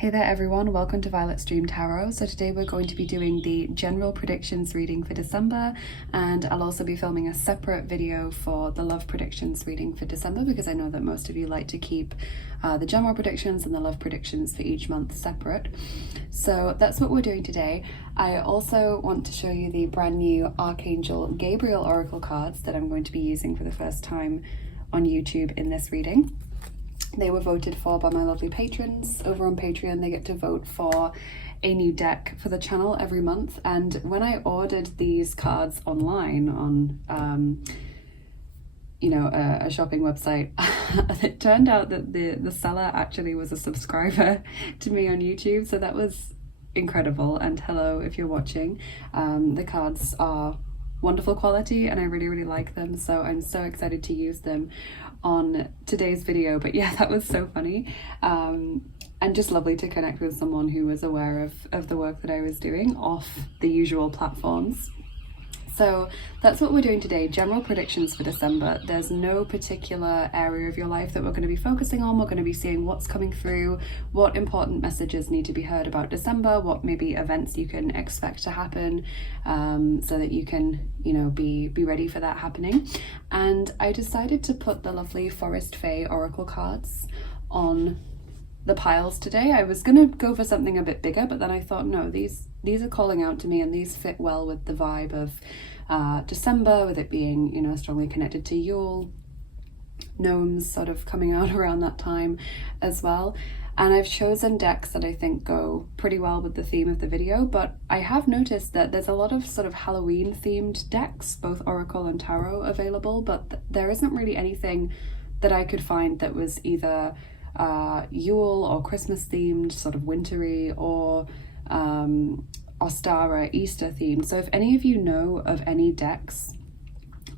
Hey there everyone, welcome to Violet's Dream Tarot. So today we're going to be doing the general predictions reading for December, and I'll also be filming a separate video for the love predictions reading for December because I know that most of you like to keep the general predictions and the love predictions for each month separate. So that's what we're doing today. I also want to show you the brand new Archangel Gabriel Oracle cards that I'm going to be using for the first time on YouTube in this reading. They were voted for by my lovely patrons over on Patreon. They get to vote for a new deck for the channel every month, and when I ordered these cards online on a shopping website, it turned out that the seller actually was a subscriber to me on YouTube, so that was incredible. And hello if you're watching. The cards are wonderful quality and I really like them, so I'm so excited to use them on today's video. But yeah, that was so funny, and just lovely to connect with someone who was aware of the work that I was doing off the usual platforms. So that's what we're doing today, general predictions for December. There's no particular area of your life that we're going to be focusing on. We're going to be seeing what's coming through, what important messages need to be heard about December, what maybe events you can expect to happen, so that you can, be ready for that happening. And I decided to put the lovely Forest Fae Oracle cards on the piles today. I was going to go for something a bit bigger, but then I thought, no, these are calling out to me and these fit well with the vibe of December, with it being, strongly connected to Yule, Gnomes sort of coming out around that time as well. And I've chosen decks that I think go pretty well with the theme of the video, but I have noticed that there's a lot of sort of Halloween themed decks, both Oracle and Tarot, available, but there isn't really anything that I could find that was either Yule or Christmas themed, sort of wintry, or Ostara Easter themed. So if any of you know of any decks,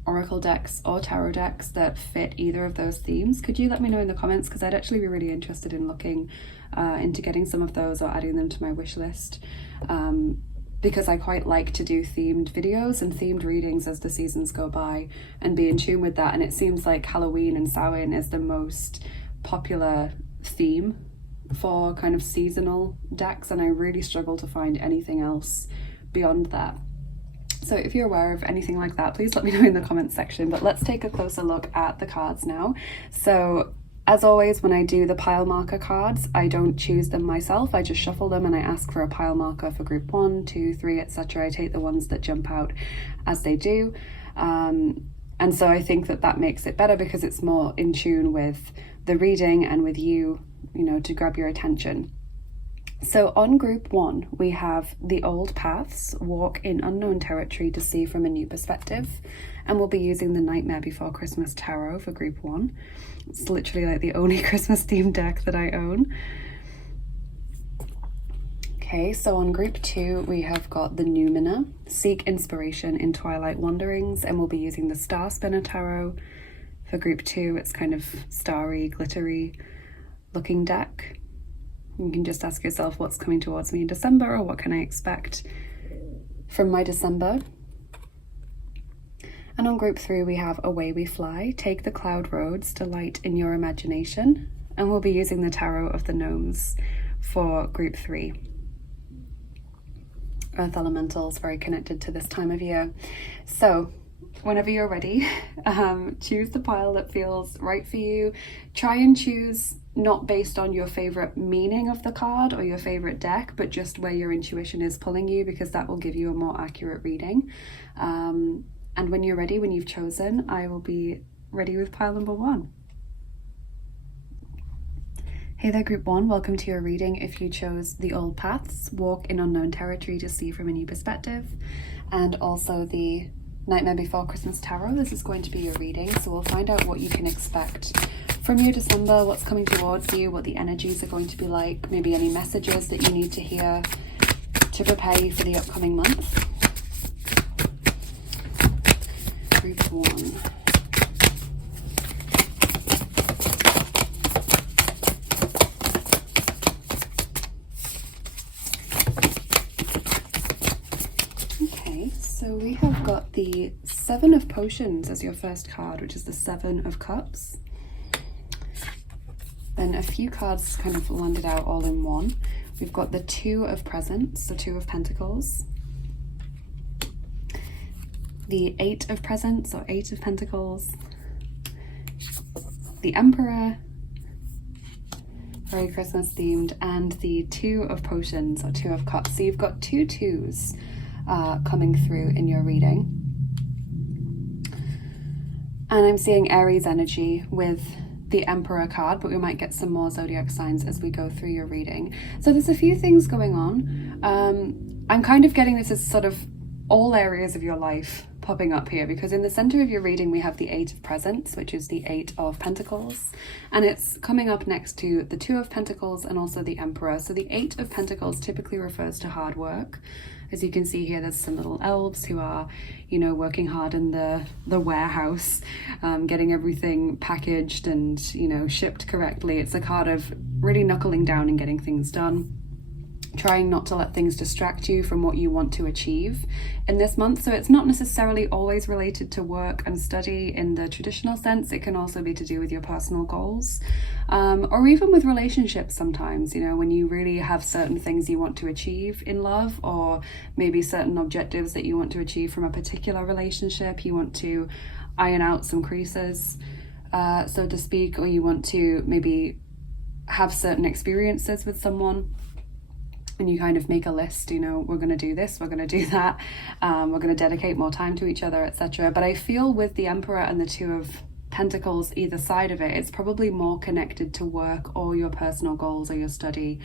Oracle decks or Tarot decks, that fit either of those themes, could you let me know in the comments, because I'd actually be really interested in looking into getting some of those or adding them to my wish list, because I quite like to do themed videos and themed readings as the seasons go by and be in tune with that. And it seems like Halloween and Samhain is the most popular theme for kind of seasonal decks, and I really struggle to find anything else beyond that. So if you're aware of anything like that, please let me know in the comments section. But let's take a closer look at the cards now. So as always, when I do the pile marker cards, I don't choose them myself. I just shuffle them and I ask for a pile marker for group 1, 2, 3, etc. I take the ones that jump out as they do. And so I think that makes it better because it's more in tune with the reading and with you, to grab your attention. So on group 1, we have the old paths, walk in unknown territory to see from a new perspective. And we'll be using the Nightmare Before Christmas Tarot for group 1. It's literally like the only Christmas themed deck that I own. Okay, so on group 2, we have got the Numina, seek inspiration in twilight wanderings, and we'll be using the Star Spinner Tarot for group 2. It's kind of starry, glittery looking deck. You can just ask yourself what's coming towards me in December, or what can I expect from my December. And on group 3, we have Away We Fly, take the cloud roads, delight in your imagination, and we'll be using the Tarot of the Gnomes for group 3. Earth elementals, very connected to this time of year. So whenever you're ready, choose the pile that feels right for you. Try and choose not based on your favorite meaning of the card or your favorite deck, but just where your intuition is pulling you, because that will give you a more accurate reading. And when you're ready, when you've chosen, I will be ready with pile number 1. Hey there, group 1, welcome to your reading. If you chose the old paths, walk in unknown territory to see from a new perspective, and also the Nightmare Before Christmas Tarot, this is going to be your reading. So we'll find out what you can expect from your December, what's coming towards you, what the energies are going to be like, maybe any messages that you need to hear to prepare you for the upcoming month. Group 1. Okay, so we have got the Seven of Potions as your first card, which is the Seven of Cups. then a few cards kind of landed out all in one. We've got the Two of Presents, the Two of Pentacles, the Eight of Presents or Eight of Pentacles, the Emperor, very Christmas themed, and the Two of Potions or Two of Cups. So you've got two twos coming through in your reading. And I'm seeing Aries energy with the Emperor card, but we might get some more zodiac signs as we go through your reading. So there's a few things going on. I'm kind of getting this as sort of all areas of your life popping up here, because in the center of your reading we have the Eight of Presents, which is the Eight of Pentacles, and it's coming up next to the Two of Pentacles and also the Emperor. So the Eight of Pentacles typically refers to hard work. As you can see here, there's some little elves who are, you know, working hard in the warehouse, getting everything packaged and, you know, shipped correctly. It's a card of really knuckling down and getting things done, trying not to let things distract you from what you want to achieve in this month. So it's not necessarily always related to work and study in the traditional sense. It can also be to do with your personal goals, or even with relationships sometimes, you know, when you really have certain things you want to achieve in love, or maybe certain objectives that you want to achieve from a particular relationship. You want to iron out some creases, so to speak, or you want to maybe have certain experiences with someone. And you kind of make a list, you know, we're going to do this, we're going to do that, we're going to dedicate more time to each other, etc. But I feel with the Emperor and the Two of Pentacles, either side of it, it's probably more connected to work or your personal goals or your study,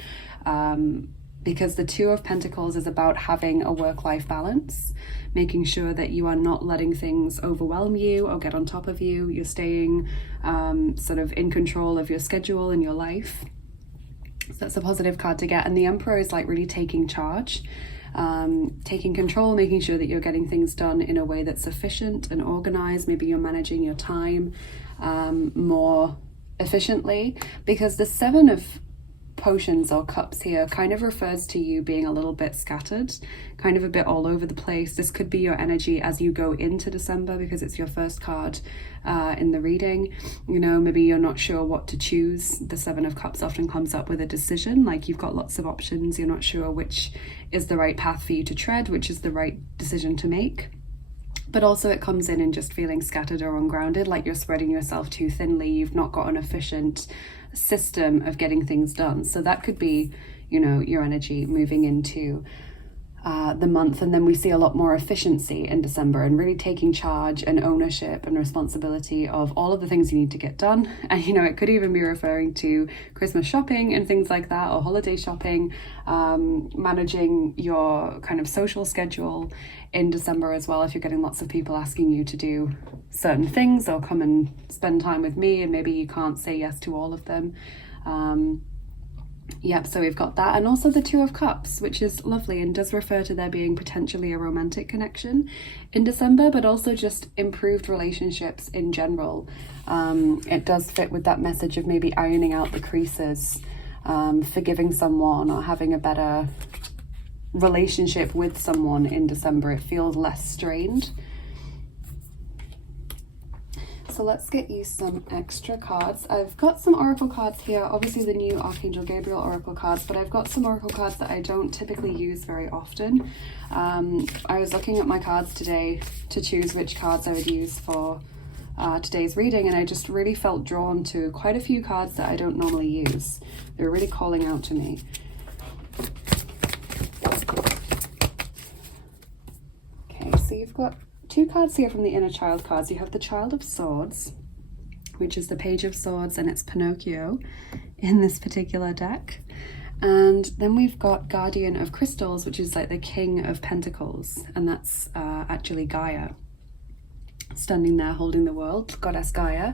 because the Two of Pentacles is about having a work-life balance, making sure that you are not letting things overwhelm you or get on top of you. You're staying sort of in control of your schedule and your life. So that's a positive card to get. And the Emperor is like really taking charge, taking control, making sure that you're getting things done in a way that's efficient and organized. Maybe you're managing your time more efficiently, because the Seven of Potions or Cups here kind of refers to you being a little bit scattered, kind of a bit all over the place. This could be your energy as you go into December, because it's your first card in the reading. You know, maybe you're not sure what to choose. The Seven of Cups often comes up with a decision, like you've got lots of options, you're not sure which is the right path for you to tread, which is the right decision to make. But also it comes in just feeling scattered or ungrounded, like you're spreading yourself too thinly. You've not got an efficient system of getting things done. So that could be, you know, your energy moving into the month. And then we see a lot more efficiency in December and really taking charge and ownership and responsibility of all of the things you need to get done. And, you know, it could even be referring to Christmas shopping and things like that, or holiday shopping, managing your kind of social schedule in December as well. If you're getting lots of people asking you to do certain things or come and spend time with me, and maybe you can't say yes to all of them. Yep, so we've got that, and also the Two of Cups, which is lovely and does refer to there being potentially a romantic connection in December, but also just improved relationships in general. It does fit with that message of maybe ironing out the creases, forgiving someone, or having a better relationship with someone in December. It feels less strained. So let's get you some extra cards. I've got some oracle cards here, obviously the new Archangel Gabriel oracle cards, but I've got some oracle cards that I don't typically use very often. I was looking at my cards today to choose which cards I would use for today's reading, and I just really felt drawn to quite a few cards that I don't normally use. They were really calling out to me. Okay, so you've got two cards here from the Inner Child cards. You have the Child of Swords, which is the Page of Swords, and it's Pinocchio in this particular deck. And then we've got Guardian of Crystals, which is like the King of Pentacles, and that's actually Gaia, standing there holding the world, Goddess Gaia.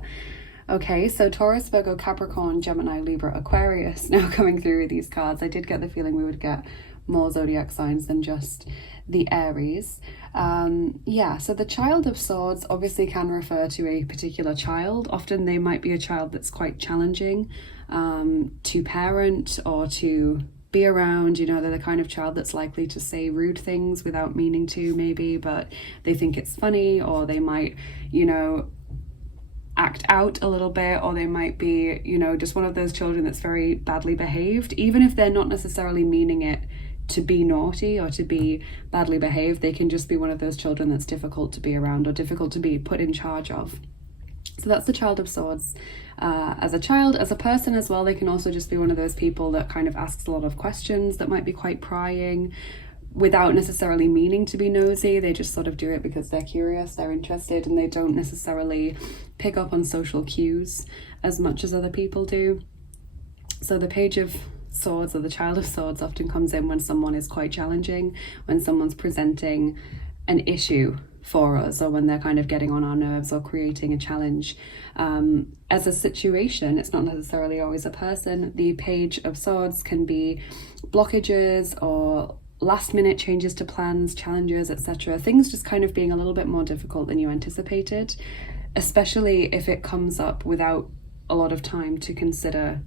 Okay, so Taurus, Virgo, Capricorn, Gemini, Libra, Aquarius now coming through with these cards. I did get the feeling we would get more zodiac signs than just the Aries. Yeah, so the Child of Swords obviously can refer to a particular child. Often they might be a child that's quite challenging to parent or to be around. You know, they're the kind of child that's likely to say rude things without meaning to, maybe, but they think it's funny, or they might, you know, act out a little bit, or they might be, you know, just one of those children that's very badly behaved. Even if they're not necessarily meaning it to be naughty or to be badly behaved, they can just be one of those children that's difficult to be around or difficult to be put in charge of. So that's the Child of Swords. As a child, as a person as well, they can also just be one of those people that kind of asks a lot of questions, that might be quite prying without necessarily meaning to be nosy. They just sort of do it because they're curious, they're interested, and they don't necessarily pick up on social cues as much as other people do. So the Page of Swords, or the Child of Swords, often comes in when someone is quite challenging, when someone's presenting an issue for us, or when they're kind of getting on our nerves or creating a challenge. As a situation, it's not necessarily always a person. The Page of Swords can be blockages or last minute changes to plans, challenges, etc. Things just kind of being a little bit more difficult than you anticipated, especially if it comes up without a lot of time to consider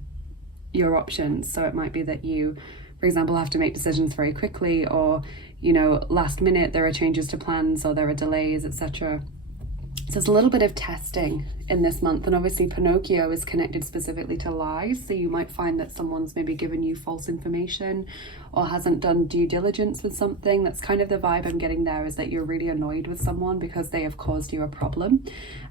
your options. So it might be that you, for example, have to make decisions very quickly, or, you know, last minute there are changes to plans or there are delays, etc. So there's a little bit of testing in this month, and obviously Pinocchio is connected specifically to lies, so you might find that someone's maybe given you false information or hasn't done due diligence with something. That's kind of the vibe I'm getting there, is that you're really annoyed with someone because they have caused you a problem,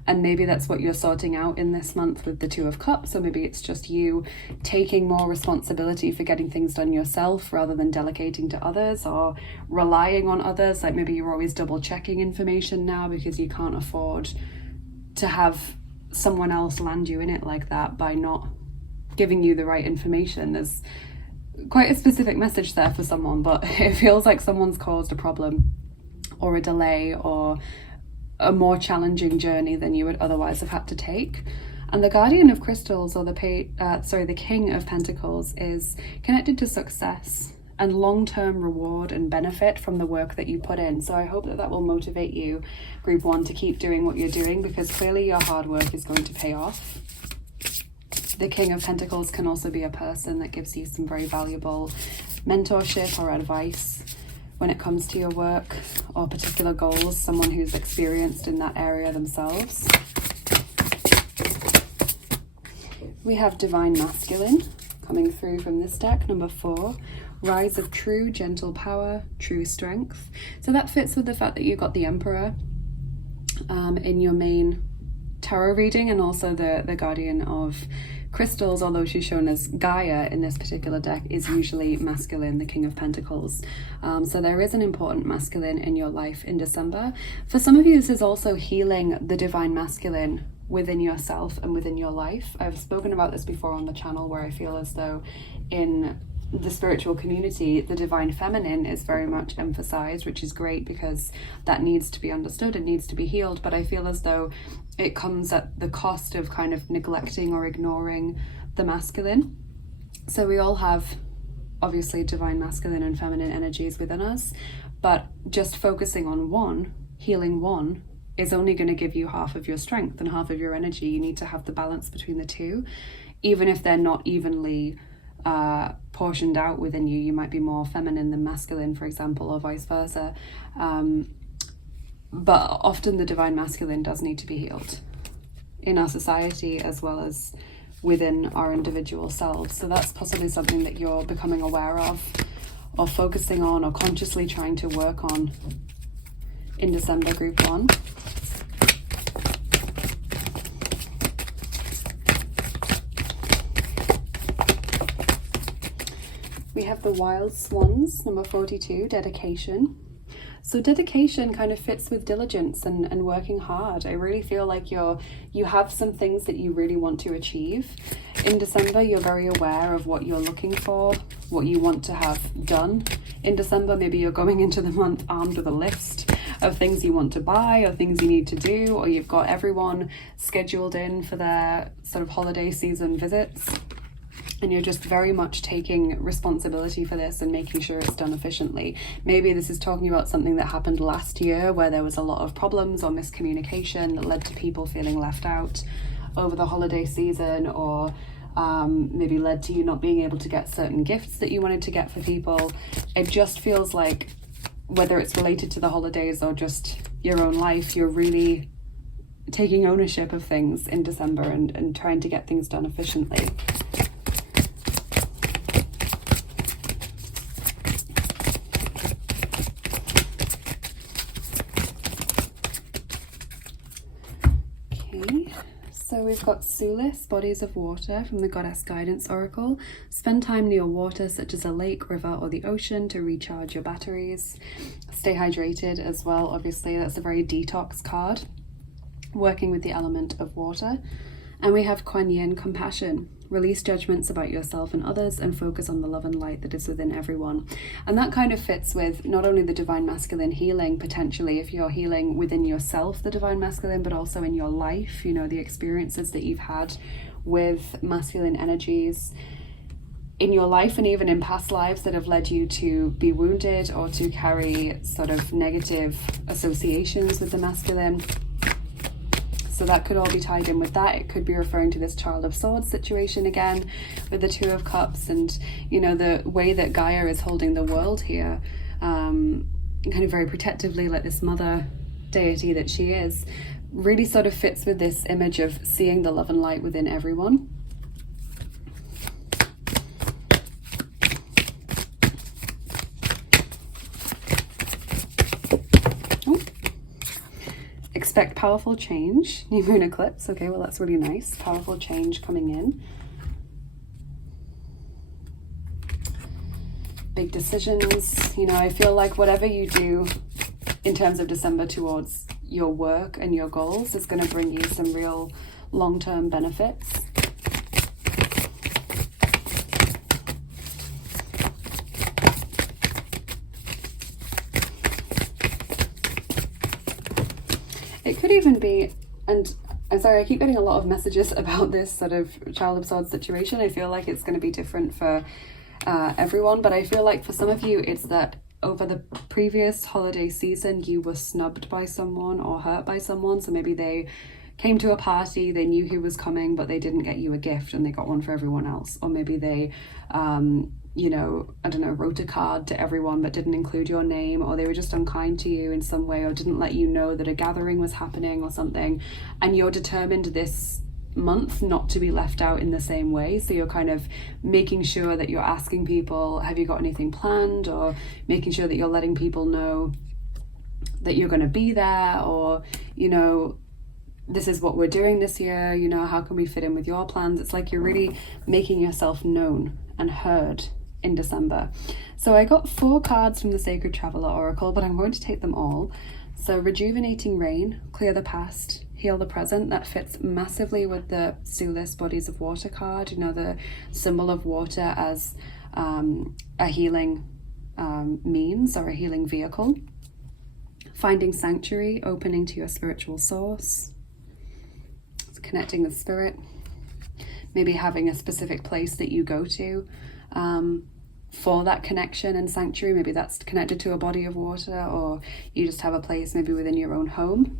and maybe that's what you're sorting out in this month with the Two of Cups. So maybe it's just you taking more responsibility for getting things done yourself rather than delegating to others or relying on others. Like maybe you're always double checking information now because you can't afford to have someone else land you in it like that by not giving you the right information. There's quite a specific message there for someone, but it feels like someone's caused a problem or a delay or a more challenging journey than you would otherwise have had to take. And the Guardian of Crystals, or the King of Pentacles, is connected to success and long-term reward and benefit from the work that you put in. So I hope that that will motivate you, Group 1, to keep doing what you're doing, because clearly your hard work is going to pay off. The King of Pentacles can also be a person that gives you some very valuable mentorship or advice when it comes to your work or particular goals, someone who's experienced in that area themselves. We have Divine Masculine coming through from this deck, number 4. Rise of true gentle power, true strength. So that fits with the fact that you got the Emperor in your main tarot reading, and also the Guardian of Crystals, although she's shown as Gaia in this particular deck, is usually masculine, the King of Pentacles. So there is an important masculine in your life in December. For some of you, this is also healing the Divine Masculine within yourself and within your life. I've spoken about this before on the channel, where I feel as though in the spiritual community, the Divine Feminine is very much emphasized, which is great because that needs to be understood, it needs to be healed. But I feel as though it comes at the cost of kind of neglecting or ignoring the masculine. So we all have obviously Divine Masculine and Feminine energies within us, but just focusing on one, healing one, is only going to give you half of your strength and half of your energy. You need to have the balance between the two, even if they're not evenly portioned out within you. You might be more feminine than masculine, for example, or vice versa. But often the Divine Masculine does need to be healed in our society as well as within our individual selves. So that's possibly something that you're becoming aware of, or focusing on, or consciously trying to work on in December, Group 1. We have the Wild Swans, number 42, dedication. So dedication kind of fits with diligence and working hard. I really feel like you have some things that you really want to achieve. In December, you're very aware of what you're looking for, what you want to have done. In December, maybe you're going into the month armed with a list of things you want to buy or things you need to do, or you've got everyone scheduled in for their sort of holiday season visits. And you're just very much taking responsibility for this and making sure it's done efficiently. Maybe this is talking about something that happened last year where there was a lot of problems or miscommunication that led to people feeling left out over the holiday season, or maybe led to you not being able to get certain gifts that you wanted to get for people. It just feels like, whether it's related to the holidays or just your own life, you're really taking ownership of things in December and trying to get things done efficiently. So we've got Sulis, bodies of water, from the Goddess Guidance Oracle. Spend time near water such as a lake, river or the ocean to recharge your batteries. Stay hydrated as well, obviously that's a very detox card, working with the element of water. And we have Kuan Yin, compassion. Release judgments about yourself and others and focus on the love and light that is within everyone. And that kind of fits with not only the divine masculine healing, potentially if you're healing within yourself, the divine masculine, but also in your life, you know, the experiences that you've had with masculine energies in your life and even in past lives that have led you to be wounded or to carry sort of negative associations with the masculine. So that could all be tied in with that. It could be referring to this Child of Swords situation again with the Two of Cups, and you know, the way that Gaia is holding the world here, kind of very protectively, like this mother deity that she is, really sort of fits with this image of seeing the love and light within everyone. Expect powerful change, new moon eclipse. Okay, well that's really nice. Powerful change coming in. Big decisions. You know, I feel like whatever you do in terms of December towards your work and your goals is going to bring you some real long-term benefits. It could even be, and I'm sorry, I keep getting a lot of messages about this sort of Child of Swords situation. I feel like it's going to be different for everyone, but I feel like for some of you, it's that over the previous holiday season, you were snubbed by someone or hurt by someone. So maybe they came to a party, they knew who was coming, but they didn't get you a gift and they got one for everyone else. Or maybe they, you know, I don't know, wrote a card to everyone but didn't include your name, or they were just unkind to you in some way, or didn't let you know that a gathering was happening or something, and you're determined this month not to be left out in the same way. So you're kind of making sure that you're asking people, have you got anything planned, or making sure that you're letting people know that you're going to be there, or, you know, this is what we're doing this year, you know, how can we fit in with your plans? It's like you're really making yourself known and heard in December. So I got 4 cards from the Sacred Traveler Oracle, but I'm going to take them all. So Rejuvenating Rain, Clear the Past, Heal the Present. That fits massively with the Sulis Bodies of Water card, you know, the symbol of water as a healing means or a healing vehicle. Finding Sanctuary, opening to your spiritual source. So connecting with spirit. Maybe having a specific place that you go to for that connection and sanctuary. Maybe that's connected to a body of water, or you just have a place maybe within your own home.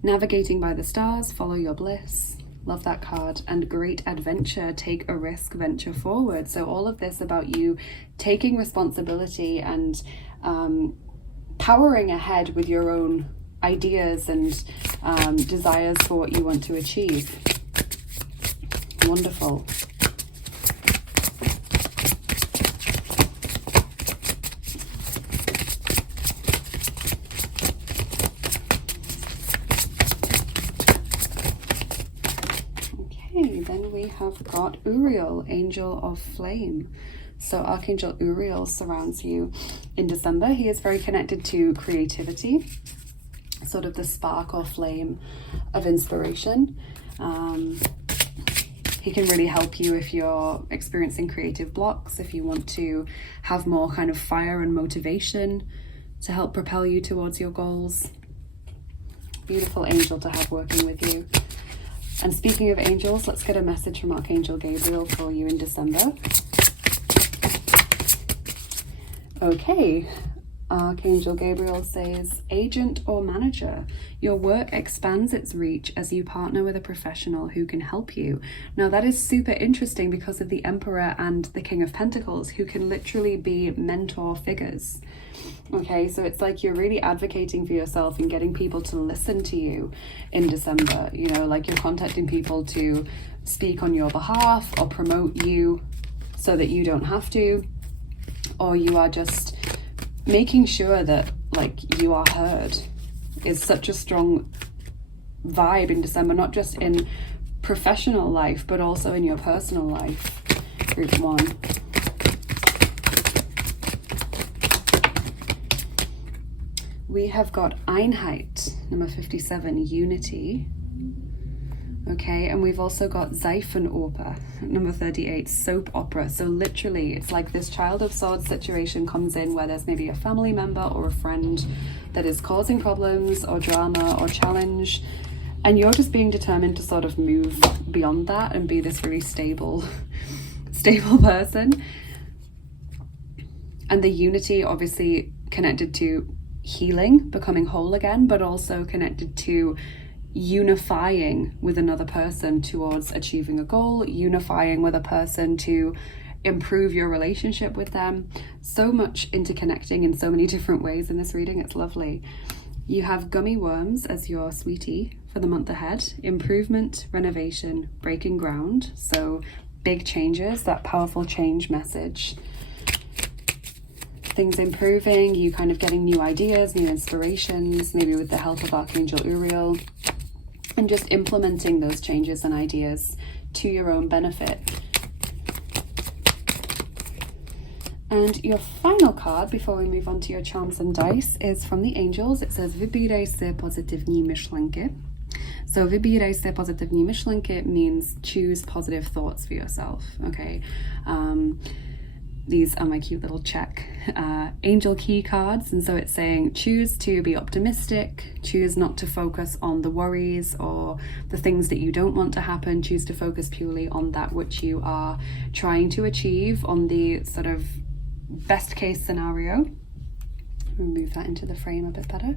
Navigating by the Stars, Follow Your Bliss. Love that card. And Great Adventure, Take a Risk, Venture Forward. So all of this about you taking responsibility and powering ahead with your own ideas and desires for what you want to achieve. Wonderful. Okay, then we have got Uriel, Angel of Flame. So Archangel Uriel surrounds you in December. He is very connected to creativity, sort of the spark or flame of inspiration. He can really help you if you're experiencing creative blocks, if you want to have more kind of fire and motivation to help propel you towards your goals. Beautiful angel to have working with you. And speaking of angels, let's get a message from Archangel Gabriel for you in December. Okay, Archangel Gabriel says, agent or manager, Your work expands its reach as you partner with a professional who can help you. Now that is super interesting because of the Emperor and the King of Pentacles, who can literally be mentor figures. Okay, so it's like you're really advocating for yourself and getting people to listen to you in December. You know, like you're contacting people to speak on your behalf or promote you so that you don't have to, or you are just making sure that like you are heard. Is such a strong vibe in December, not just in professional life but also in your personal life. Group 1. We have got Einheit, number 57, unity. Okay, and we've also got Seifenoper, number 38, soap opera. So literally, it's like this Child of Swords situation comes in where there's maybe a family member or a friend that is causing problems or drama or challenge, and you're just being determined to sort of move beyond that and be this really stable person. And the unity obviously connected to healing, becoming whole again, but also connected to unifying with another person towards achieving a goal, unifying with a person to improve your relationship with them. So much interconnecting in so many different ways in this reading. It's lovely. You have gummy worms as your sweetie for the month ahead. Improvement, renovation, breaking ground. So big changes, that powerful change message. Things improving, you kind of getting new ideas, new inspirations, maybe with the help of Archangel Uriel, and just implementing those changes and ideas to your own benefit. And your final card before we move on to your charms and dice is from the angels. It says Wybieraj se pozytywní myšlenky. So wybieraj se pozytywní myšlenky means choose positive thoughts for yourself. Okay. These are my cute little check angel key cards, and so it's saying choose to be optimistic, choose not to focus on the worries or the things that you don't want to happen, choose to focus purely on that which you are trying to achieve, on the sort of best case scenario. We'll move that into the frame a bit better.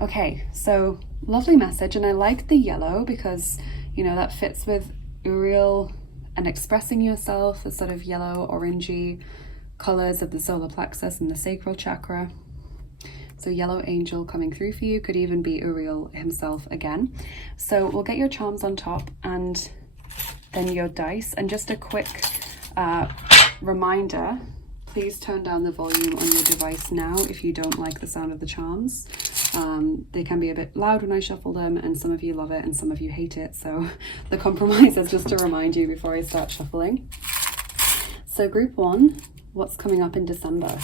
Okay, so lovely message, and I like the yellow because, you know, that fits with Uriel and expressing yourself, the sort of yellow orangey colors of the solar plexus and the sacral chakra. So yellow angel coming through for you, could even be Uriel himself again. So we'll get your charms on top and then your dice. And just a quick reminder, please turn down the volume on your device now if you don't like the sound of the charms. They can be a bit loud when I shuffle them, and some of you love it and some of you hate it, so the compromise is just to remind you before I start shuffling. So group 1, what's coming up in December?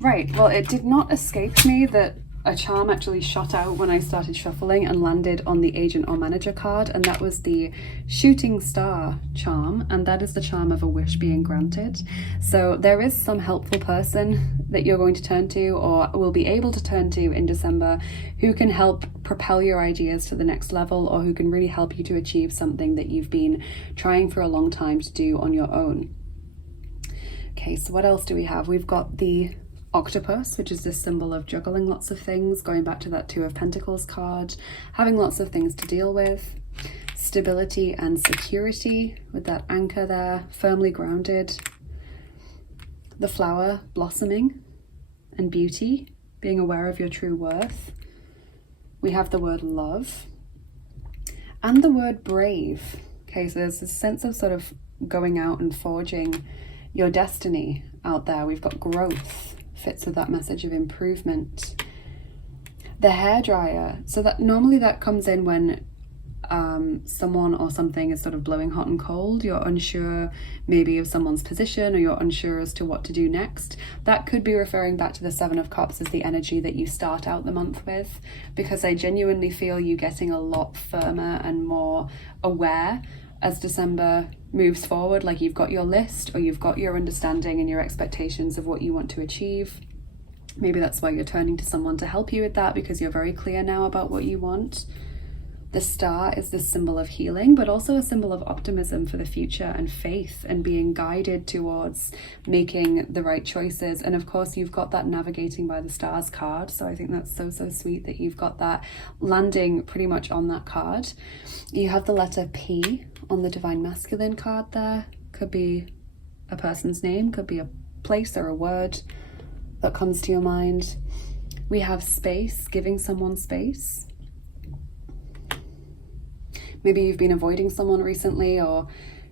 Right, well, it did not escape me that a charm actually shot out when I started shuffling and landed on the agent or manager card, and that was the shooting star charm, and that is the charm of a wish being granted. So there is some helpful person that you're going to turn to or will be able to turn to in December who can help propel your ideas to the next level, or who can really help you to achieve something that you've been trying for a long time to do on your own. Okay, so what else do we have? We've got the octopus, which is this symbol of juggling lots of things, going back to that Two of Pentacles card, having lots of things to deal with. Stability and security with that anchor there, firmly grounded. The flower blossoming and beauty, being aware of your true worth. We have the word love and the word brave. Okay, so there's this sense of sort of going out and forging your destiny out there. We've got growth, fits with that message of improvement. The hairdryer, so that normally that comes in when someone or something is sort of blowing hot and cold. You're unsure maybe of someone's position, or you're unsure as to what to do next. That could be referring back to the Seven of Cups as the energy that you start out the month with, because I genuinely feel you getting a lot firmer and more aware as December moves forward, like you've got your list or you've got your understanding and your expectations of what you want to achieve. Maybe that's why you're turning to someone to help you with that, because you're very clear now about what you want. The star is this symbol of healing, but also a symbol of optimism for the future and faith and being guided towards making the right choices. And of course, you've got that navigating by the stars card. So I think that's so, so sweet that you've got that landing pretty much on that card. You have the letter P on the Divine Masculine card there. Could be a person's name, could be a place or a word that comes to your mind. We have space, giving someone space. Maybe you've been avoiding someone recently or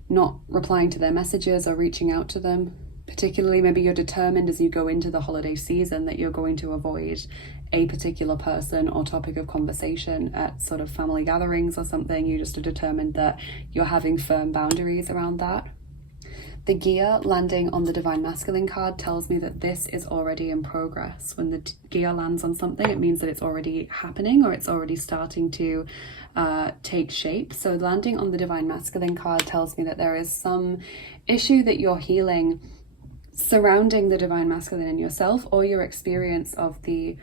not replying to their messages or reaching out to them. Particularly, maybe you're determined as you go into the holiday season that you're going to avoid a particular person or topic of conversation at sort of family gatherings or something. You just are determined that you're having firm boundaries around that. The gear landing on the Divine Masculine card tells me that this is already in progress. When the gear lands on something, it means that it's already happening or it's already starting to take shape. So landing on the Divine Masculine card tells me that there is some issue that you're healing surrounding the Divine Masculine in yourself or your experience of the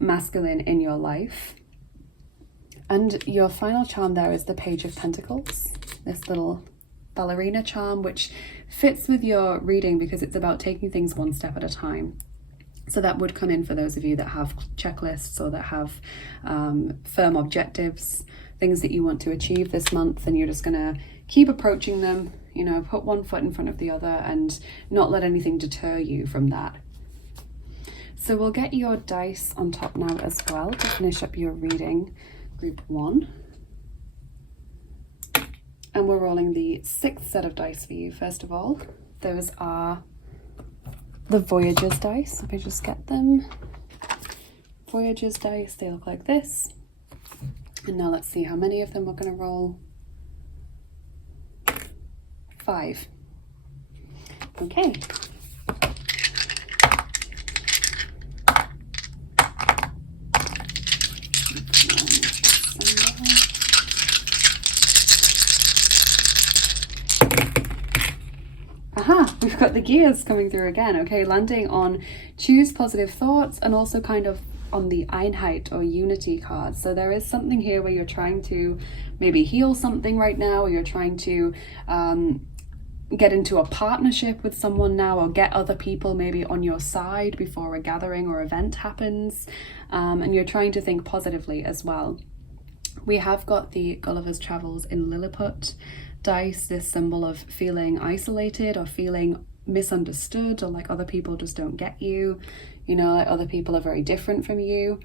masculine in your life. And your final charm there is the Page of Pentacles, this little ballerina charm, which fits with your reading because it's about taking things one step at a time. So that would come in for those of you that have checklists or that have firm objectives, things that you want to achieve this month, and you're just gonna keep approaching them, you know, put one foot in front of the other and not let anything deter you from that. So we'll get your dice on top now as well to finish up your reading, group 1. And we're rolling the 6th set of dice for you. First of all, those are the Voyager's dice. Let me just get them. Voyager's dice, they look like this. And now let's see how many of them we're going to roll. 5. Okay. Aha, we've got the gears coming through again. Okay, landing on choose positive thoughts and also kind of on the Einheit or unity card. So there is something here where you're trying to maybe heal something right now, or you're trying to get into a partnership with someone now, or get other people maybe on your side before a gathering or event happens. And you're trying to think positively as well. We have got the Gulliver's Travels in Lilliput dice, this symbol of feeling isolated or feeling misunderstood, or like other people just don't get you, you know, like other people are very different from you.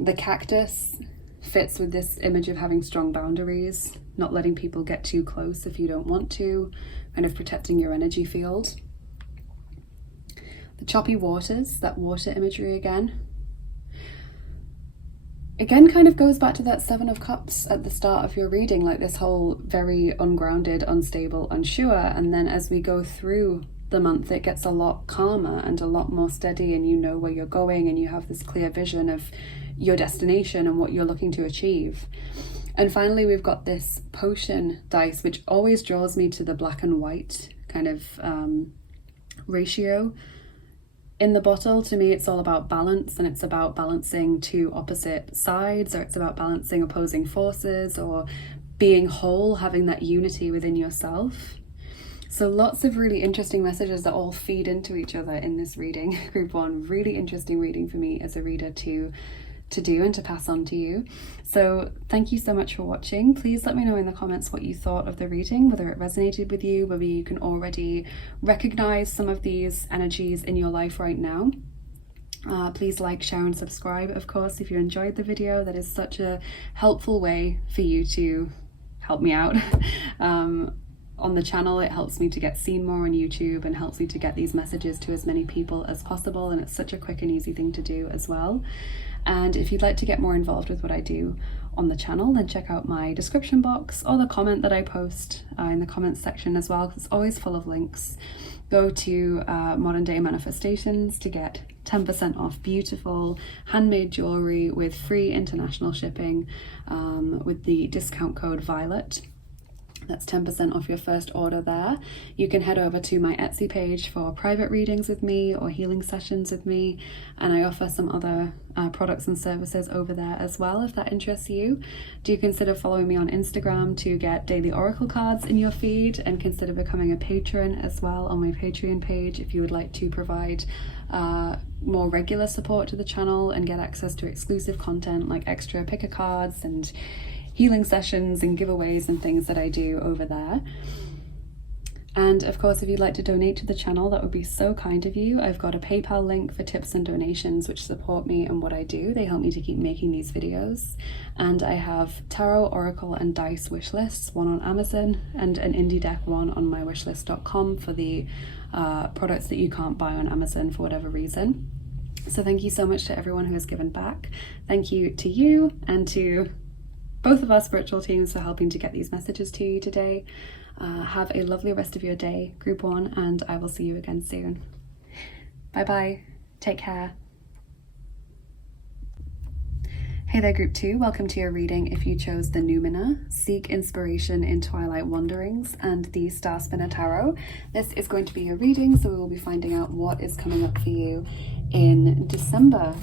The cactus fits with this image of having strong boundaries, not letting people get too close if you don't want to, kind of protecting your energy field. The choppy waters, that water imagery again kind of goes back to that 7 of Cups at the start of your reading, like this whole very ungrounded, unstable, unsure. And then as we go through the month, it gets a lot calmer and a lot more steady, and you know where you're going and you have this clear vision of your destination and what you're looking to achieve. And finally, we've got this potion dice, which always draws me to the black and white kind of ratio in the bottle. To me, it's all about balance, and it's about balancing two opposite sides, or it's about balancing opposing forces, or being whole, having that unity within yourself. So lots of really interesting messages that all feed into each other in this reading, group 1. Really interesting reading for me as a reader to do and to pass on to you. So thank you so much for watching. Please let me know in the comments what you thought of the reading, whether it resonated with you, whether you can already recognize some of these energies in your life right now. Please like, share and subscribe, of course, if you enjoyed the video. That is such a helpful way for you to help me out on the channel. It helps me to get seen more on YouTube and helps me to get these messages to as many people as possible, and it's such a quick and easy thing to do as well. And if you'd like to get more involved with what I do on the channel, then check out my description box or the comment that I post in the comments section as well, because it's always full of links. Go to Modern Day Manifestations to get 10% off beautiful handmade jewelry with free international shipping with the discount code VIOLET. That's 10% off your first order there. You can head over to my Etsy page for private readings with me or healing sessions with me, and I offer some other products and services over there as well if that interests you. Do consider following me on Instagram to get daily oracle cards in your feed, and consider becoming a patron as well on my Patreon page if you would like to provide more regular support to the channel and get access to exclusive content like extra picker cards and healing sessions and giveaways and things that I do over there. And of course, if you'd like to donate to the channel, that would be so kind of you. I've got a PayPal link for tips and donations which support me and what I do. They help me to keep making these videos. And I have Tarot, Oracle and Dice wish lists, one on Amazon and an indie deck one on mywishlist.com for the products that you can't buy on Amazon for whatever reason. So thank you so much to everyone who has given back. Thank you to you and to both of our spiritual teams for helping to get these messages to you today. Have a lovely rest of your day, Group 1, and I will see you again soon. Bye bye. Take care. Hey there, Group 2. Welcome to your reading if you chose the Numina, Seek Inspiration in Twilight Wanderings, and the Star Spinner Tarot. This is going to be your reading, so we will be finding out what is coming up for you in December.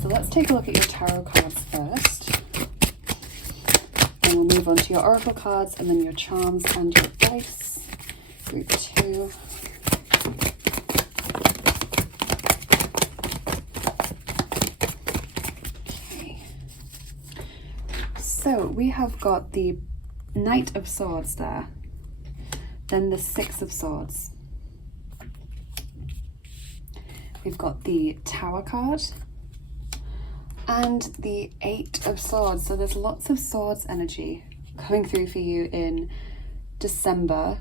So let's take a look at your tarot cards first. And we'll move on to your oracle cards and then your charms and your dice. Group 2. Okay. So we have got the Knight of Swords there. Then the Six of Swords. We've got the Tower card. And the Eight of Swords. So there's lots of swords energy coming through for you in December,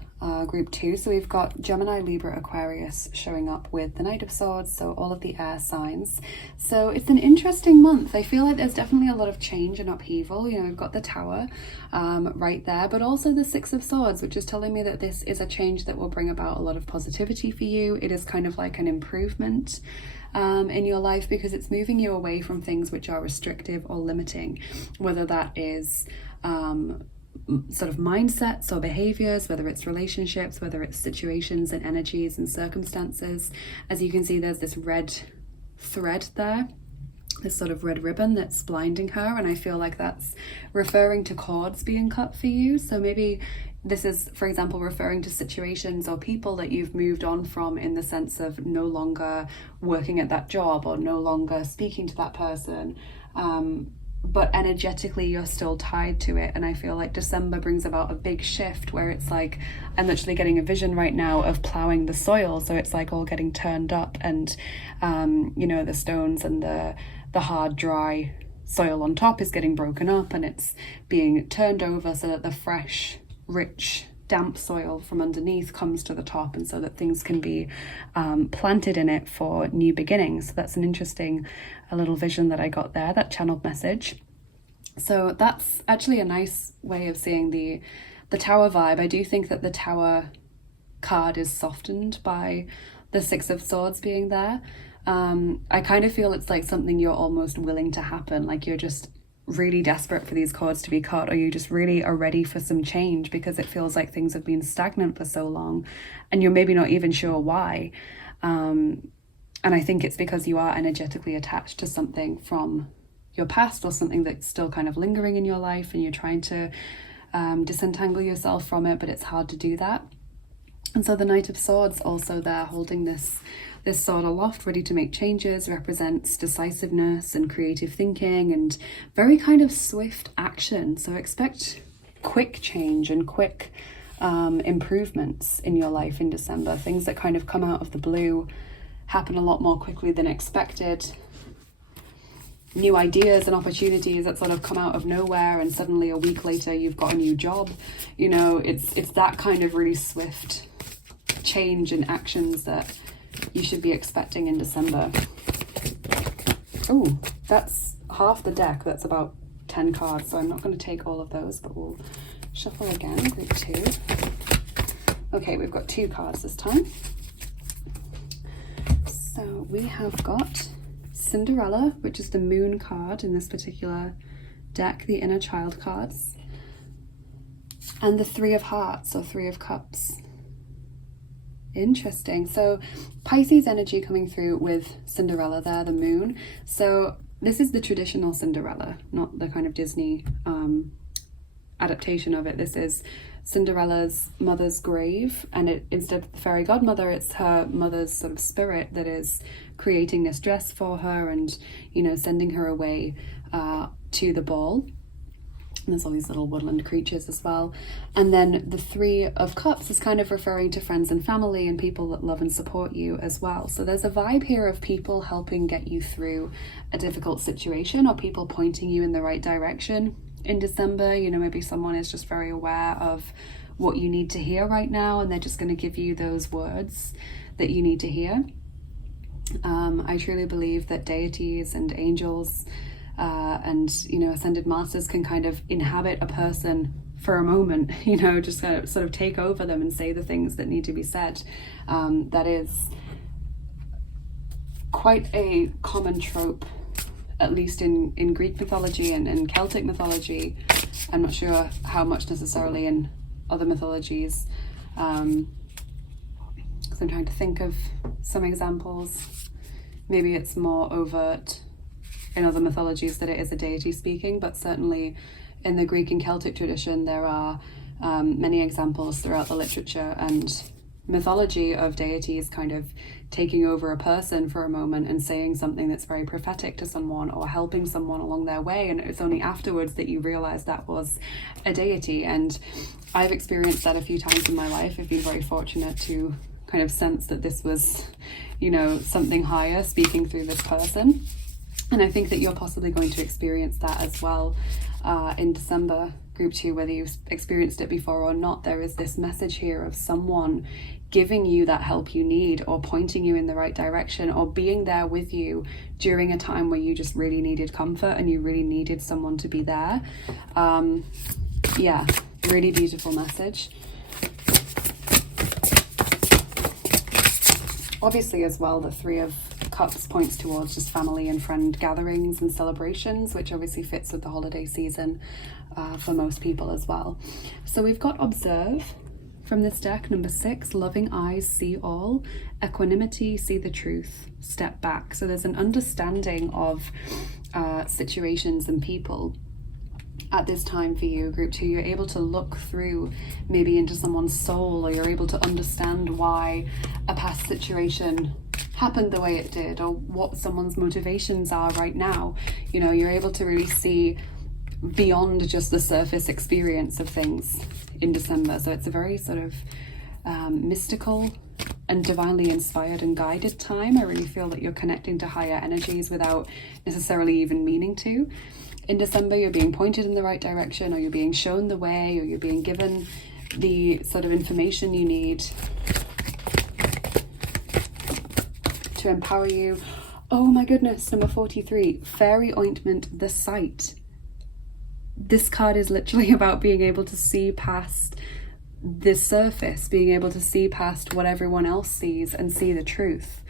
Group 2. So we've got Gemini, Libra, Aquarius showing up with the Knight of Swords, so all of the air signs. So it's an interesting month. I feel like there's definitely a lot of change and upheaval. You know, we've got the Tower right there, but also the Six of Swords, which is telling me that this is a change that will bring about a lot of positivity for you. It is kind of like an improvement in your life, because it's moving you away from things which are restrictive or limiting, whether that is sort of mindsets or behaviors, whether it's relationships, whether it's situations and energies and circumstances. As you can see, there's this red thread there, this sort of red ribbon that's blinding her, and I feel like that's referring to cords being cut for you. So maybe this is, for example, referring to situations or people that you've moved on from, in the sense of no longer working at that job or no longer speaking to that person, but energetically you're still tied to it. And I feel like December brings about a big shift where it's like, I'm literally getting a vision right now of plowing the soil, so it's like all getting turned up, and you know, the stones and the hard dry soil on top is getting broken up, and it's being turned over so that the fresh, rich, damp soil from underneath comes to the top, and so that things can be planted in it for new beginnings. So that's an interesting little vision that I got there, that channeled message. So that's actually a nice way of seeing the Tower vibe. I do think that the Tower card is softened by the Six of Swords being there. I kind of feel it's like something you're almost willing to happen, like you're just really desperate for these cords to be cut, or you just really are ready for some change, because it feels like things have been stagnant for so long and you're maybe not even sure why. And I think it's because you are energetically attached to something from your past, or something that's still kind of lingering in your life, and you're trying to disentangle yourself from it, but it's hard to do that. And so the Knight of Swords also there, holding this sword aloft, ready to make changes, represents decisiveness and creative thinking and very kind of swift action. So expect quick change and quick improvements in your life in December. Things that kind of come out of the blue, happen a lot more quickly than expected. New ideas and opportunities that sort of come out of nowhere, and suddenly a week later you've got a new job. You know, it's that kind of really swift change and actions that you should be expecting in December. Oh, that's half the deck. That's about 10 cards, so I'm not going to take all of those, but we'll shuffle again. Group 2. Okay, we've got 2 cards this time. So we have got Cinderella, which is the Moon card in this particular deck, the Inner Child cards. And the Three of Hearts, or Three of Cups. Interesting. So Pisces energy coming through with Cinderella there, the moon. So this is the traditional Cinderella, not the kind of Disney adaptation of it. This is Cinderella's mother's grave, and instead of the fairy godmother, it's her mother's sort of spirit that is creating this dress for her and, you know, sending her away to the ball. And there's all these little woodland creatures as well. And then the Three of Cups is kind of referring to friends and family and people that love and support you as well. So there's a vibe here of people helping get you through a difficult situation, or people pointing you in the right direction in December. You know, maybe someone is just very aware of what you need to hear right now, and they're just going to give you those words that you need to hear. I truly believe that deities and angels and, you know, ascended masters can kind of inhabit a person for a moment, you know, just kind of sort of take over them and say the things that need to be said. That is quite a common trope, at least in Greek mythology and in Celtic mythology. I'm not sure how much necessarily in other mythologies, because I'm trying to think of some examples. Maybe it's more overt in other mythologies that it is a deity speaking, but certainly in the Greek and Celtic tradition there are many examples throughout the literature and mythology of deities kind of taking over a person for a moment and saying something that's very prophetic to someone or helping someone along their way, and it's only afterwards that you realize that was a deity. And I've experienced that a few times in my life. I've been very fortunate to kind of sense that this was, you know, something higher speaking through this person. And I think that you're possibly going to experience that as well in December, Group 2, whether you've experienced it before or not. There is this message here of someone giving you that help you need, or pointing you in the right direction, or being there with you during a time where you just really needed comfort and you really needed someone to be there. Yeah, really beautiful message. Obviously as well, the Three of Cups points towards just family and friend gatherings and celebrations, which obviously fits with the holiday season for most people as well. So we've got Observe from this deck, number 6, Loving Eyes See All, Equanimity See the Truth, Step Back. So there's an understanding of situations and people at this time for you, Group 2. You're able to look through maybe into someone's soul, or you're able to understand why a past situation happened the way it did, or what someone's motivations are right now. You know, you're able to really see beyond just the surface experience of things in December. So it's a very sort of mystical and divinely inspired and guided time. I really feel that you're connecting to higher energies without necessarily even meaning to. In December, you're being pointed in the right direction, or you're being shown the way, or you're being given the sort of information you need to empower you. Oh my goodness, number 43, Fairy Ointment, The Sight. This card is literally about being able to see past the surface, being able to see past what everyone else sees and see the truth.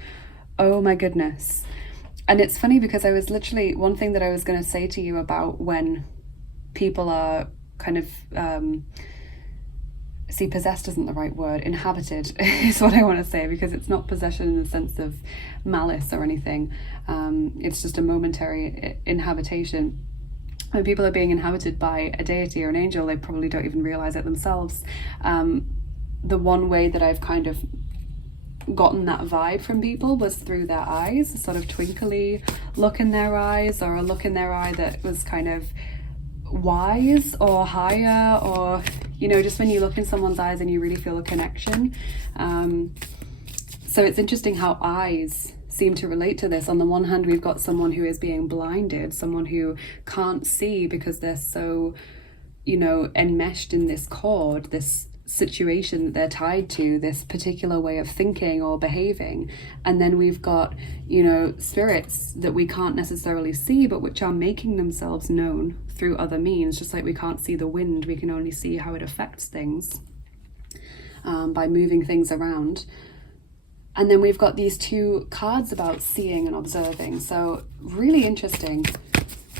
Oh my goodness. And it's funny because I was literally, one thing that I was going to say to you about when people are kind of, see, possessed isn't the right word, inhabited is what I want to say, because it's not possession in the sense of malice or anything. It's just a momentary inhabitation. When people are being inhabited by a deity or an angel, they probably don't even realize it themselves. The one way that I've kind of gotten that vibe from people was through their eyes, a sort of twinkly look in their eyes, or a look in their eye that was kind of wise or higher, or, you know, just when you look in someone's eyes and you really feel a connection. So it's interesting how eyes seem to relate to this. On the one hand, we've got someone who is being blinded, someone who can't see because they're so, you know, enmeshed in this cord, this situation that they're tied to, this particular way of thinking or behaving. And then we've got, you know, spirits that we can't necessarily see, but which are making themselves known through other means. Just like we can't see the wind, we can only see how it affects things by moving things around. And then we've got these two cards about seeing and observing. So really interesting,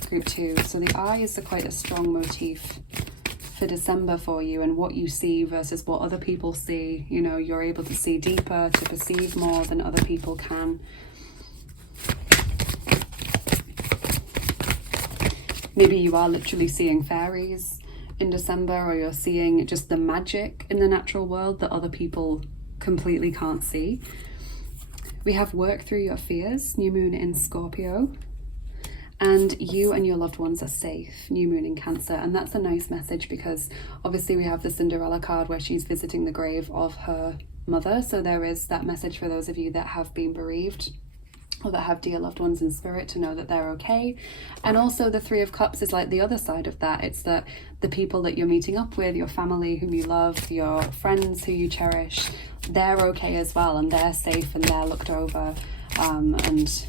Group 2. So the eyes are quite a strong motif for December for you and what you see versus what other people see. You know, you're able to see deeper, to perceive more than other people can. Maybe you are literally seeing fairies in December, or you're seeing just the magic in the natural world that other people completely can't see. We have work through your fears, new moon in Scorpio. And you and your loved ones are safe, new moon in Cancer. And that's a nice message, because obviously we have the Cinderella card where she's visiting the grave of her mother. So there is that message for those of you that have been bereaved or that have dear loved ones in spirit, to know that they're okay. And also the Three of Cups is like the other side of that. It's that the people that you're meeting up with, your family whom you love, your friends who you cherish, they're okay as well, and they're safe and they're looked over and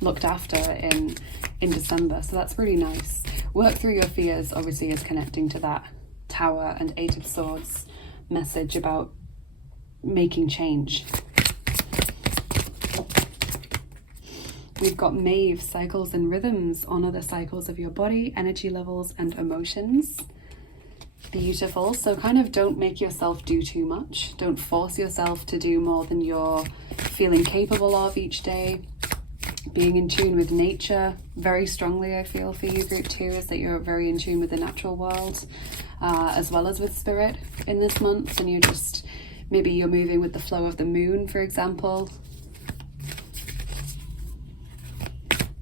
looked after in December. So that's really nice. Work through your fears obviously is connecting to that Tower and Eight of Swords message about making change. We've got Maeve, cycles and rhythms. Honor the cycles of your body, energy levels and emotions. Beautiful. So kind of don't make yourself do too much. Don't force yourself to do more than you're feeling capable of each day. Being in tune with nature very strongly, I feel, for you, group 2, is that you're very in tune with the natural world as well as with spirit in this month. And you're just, maybe you're moving with the flow of the moon, for example.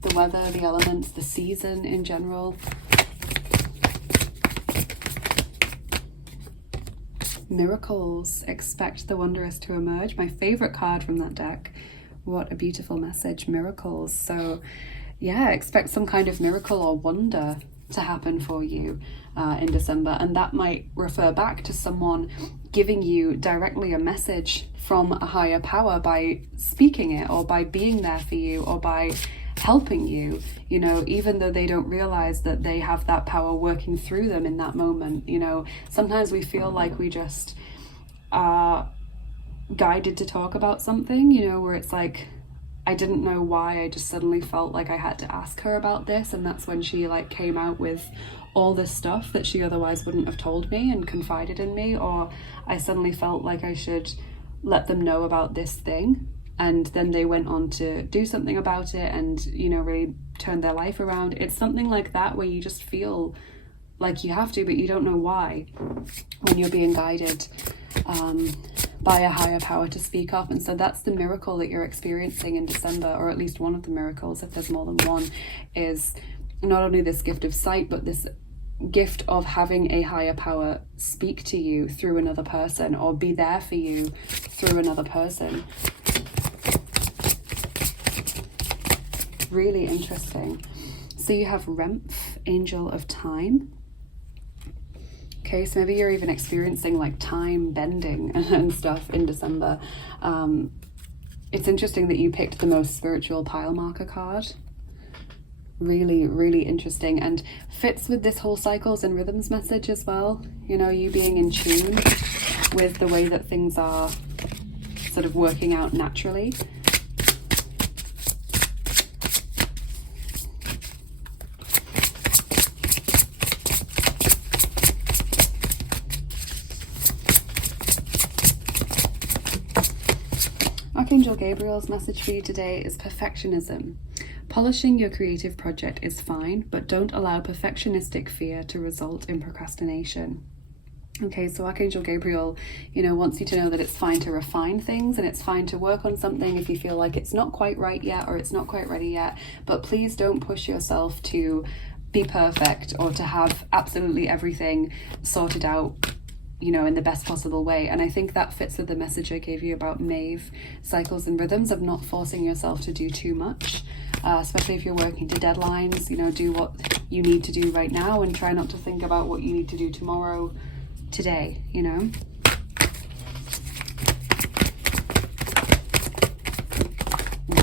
The weather, the elements, the season in general. Miracles. Expect the wondrous to emerge. My favorite card from that deck. What a beautiful message. Miracles. So yeah, expect some kind of miracle or wonder to happen for you in December. And that might refer back to someone giving you directly a message from a higher power by speaking it, or by being there for you, or by helping you, you know, even though they don't realize that they have that power working through them in that moment. You know, sometimes we feel like we just are guided to talk about something, you know, where it's like, I didn't know why, I just suddenly felt like I had to ask her about this, and that's when she like came out with all this stuff that she otherwise wouldn't have told me and confided in me. Or I suddenly felt like I should let them know about this thing, and then they went on to do something about it and, you know, really turned their life around. It's something like that where you just feel like you have to, but you don't know why, when you're being guided by a higher power to speak up. And so that's the miracle that you're experiencing in December, or at least one of the miracles, if there's more than one, is not only this gift of sight, but this gift of having a higher power speak to you through another person, or be there for you through another person. Really interesting. So you have Remph, Angel of Time. Okay, so maybe you're even experiencing like time bending and stuff in December. It's interesting that you picked the most spiritual pile marker card. Really, really interesting, and fits with this whole cycles and rhythms message as well. You know, you being in tune with the way that things are sort of working out naturally. Archangel Gabriel's message for you today is perfectionism. Polishing your creative project is fine, but don't allow perfectionistic fear to result in procrastination. Okay, so Archangel Gabriel, you know, wants you to know that it's fine to refine things, and it's fine to work on something if you feel like it's not quite right yet, or it's not quite ready yet, but please don't push yourself to be perfect or to have absolutely everything sorted out, you know, in the best possible way. And I think that fits with the message I gave you about Maeve, cycles and rhythms, of not forcing yourself to do too much, especially if you're working to deadlines. You know, do what you need to do right now and try not to think about what you need to do tomorrow, today, you know.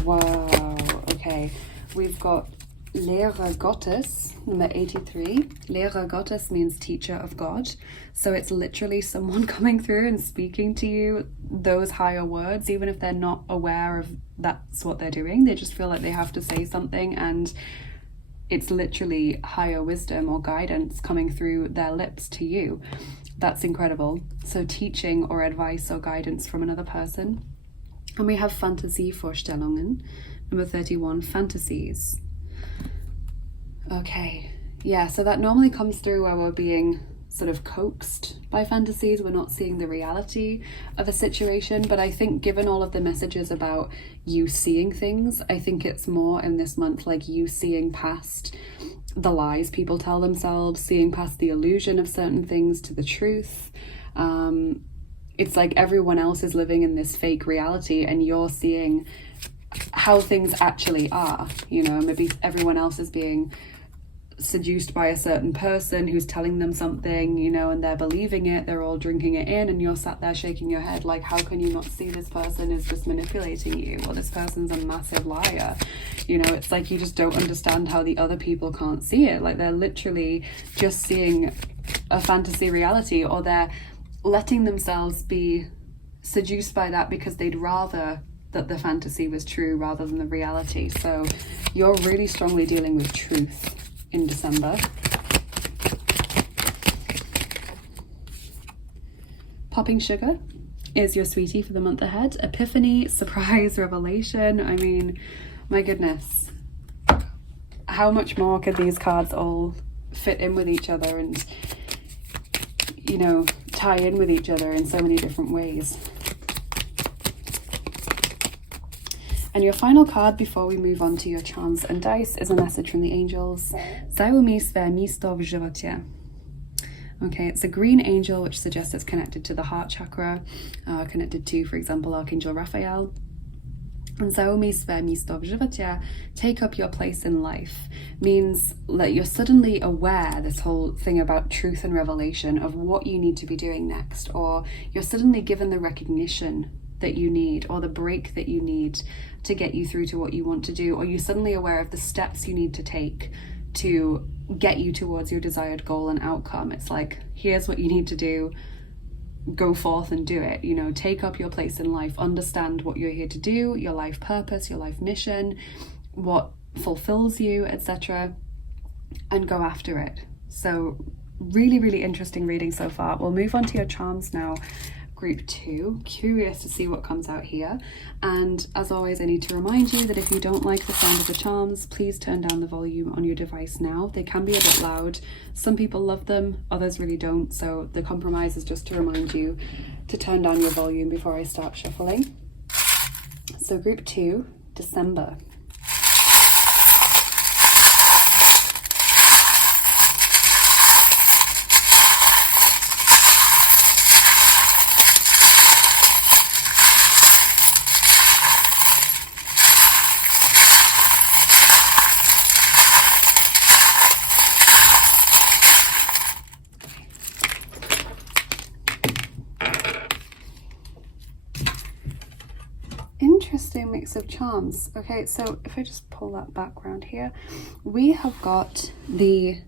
Wow, okay, we've got Lehrer Gottes, number 83. Lehrer Gottes means teacher of God. So it's literally someone coming through and speaking to you those higher words, even if they're not aware of that's what they're doing. They just feel like they have to say something, and it's literally higher wisdom or guidance coming through their lips to you. That's incredible. So teaching or advice or guidance from another person. And we have Fantasievorstellungen, number 31, fantasies. Okay, yeah, so that normally comes through where we're being sort of coaxed by fantasies. We're not seeing the reality of a situation, but I think given all of the messages about you seeing things, I think it's more in this month like you seeing past the lies people tell themselves, seeing past the illusion of certain things to the truth. It's like everyone else is living in this fake reality and you're seeing how things actually are, you know. Maybe everyone else is being seduced by a certain person who's telling them something, you know, and they're believing it, they're all drinking it in, and you're sat there shaking your head like, how can you not see this person is just manipulating you, or this person's a massive liar? You know, it's like you just don't understand how the other people can't see it. Like they're literally just seeing a fantasy reality, or they're letting themselves be seduced by that because they'd rather that the fantasy was true rather than the reality. So you're really strongly dealing with truth in December. Popping sugar is your sweetie for the month ahead. Epiphany, surprise, revelation. I mean, my goodness, how much more could these cards all fit in with each other and, you know, tie in with each other in so many different ways. And your final card before we move on to your charms and dice is a message from the angels. Zajmij své místo v životě. Okay, it's a green angel, which suggests it's connected to the heart chakra, connected to, for example, Archangel Raphael. And zajmij své místo v životě, take up your place in life, means that you're suddenly aware, this whole thing about truth and revelation, of what you need to be doing next, or you're suddenly given the recognition that you need, or the break that you need to get you through to what you want to do, or you're suddenly aware of the steps you need to take to get you towards your desired goal and outcome. It's like, here's what you need to do, go forth and do it, you know, take up your place in life, understand what you're here to do, your life purpose, your life mission, what fulfills you, etc., and go after it. So really, really interesting reading so far. We'll move on to your charms now. Group 2, curious to see what comes out here. And as always, I need to remind you that if you don't like the sound of the charms, please turn down the volume on your device now. They can be a bit loud. Some people love them, others really don't. So the compromise is just to remind you to turn down your volume before I start shuffling. So group 2, December. Interesting mix of charms. Okay, so if I just pull that background here, we have got the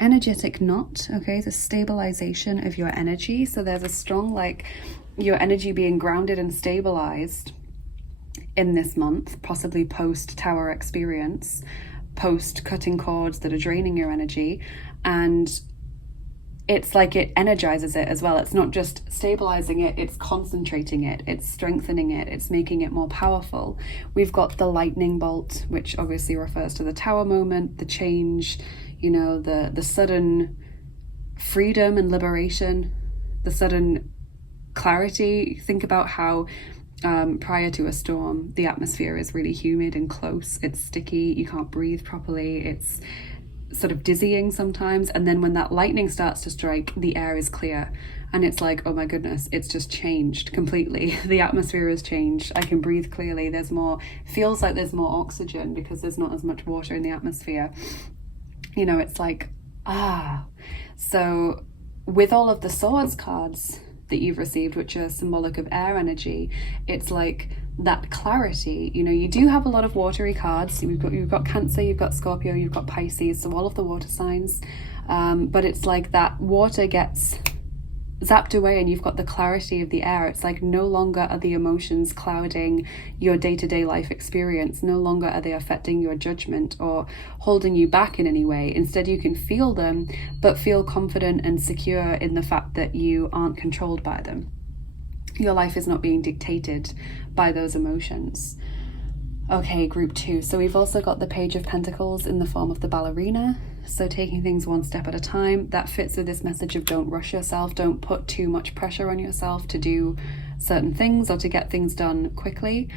energetic knot, okay, the stabilization of your energy. So there's a strong, like, your energy being grounded and stabilized in this month, possibly post tower experience, post cutting cords that are draining your energy, and it's like it energizes it as well. It's not just stabilizing it, it's concentrating it, it's strengthening it, it's making it more powerful. We've got the lightning bolt, which obviously refers to the tower moment, the change, you know, the sudden freedom and liberation, the sudden clarity. Think about how prior to a storm, the atmosphere is really humid and close, it's sticky, you can't breathe properly, it's sort of dizzying sometimes, and then when that lightning starts to strike, the air is clear and it's like, oh my goodness, it's just changed completely. The atmosphere has changed, I can breathe clearly, there's more, feels like there's more oxygen because there's not as much water in the atmosphere, you know. It's like, so with all of the swords cards that you've received, which are symbolic of air energy, it's like that clarity. You know, you do have a lot of watery cards. You've got Cancer, you've got Scorpio, you've got Pisces, so all of the water signs, but it's like that water gets zapped away and you've got the clarity of the air. It's like no longer are the emotions clouding your day-to-day life experience. No longer are they affecting your judgment or holding you back in any way. Instead, you can feel them, but feel confident and secure in the fact that you aren't controlled by them. Your life is not being dictated by those emotions. Okay, group 2. So we've also got the Page of Pentacles in the form of the ballerina. So taking things one step at a time. That fits with this message of don't rush yourself. Don't put too much pressure on yourself to do certain things or to get things done quickly.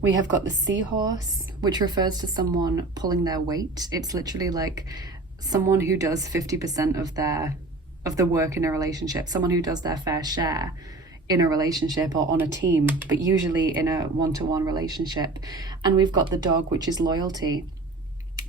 We have got the seahorse, which refers to someone pulling their weight. It's literally like someone who does 50% of the work in a relationship. Someone who does their fair share in a relationship or on a team, but usually in a one-to-one relationship. And we've got the dog, which is loyalty.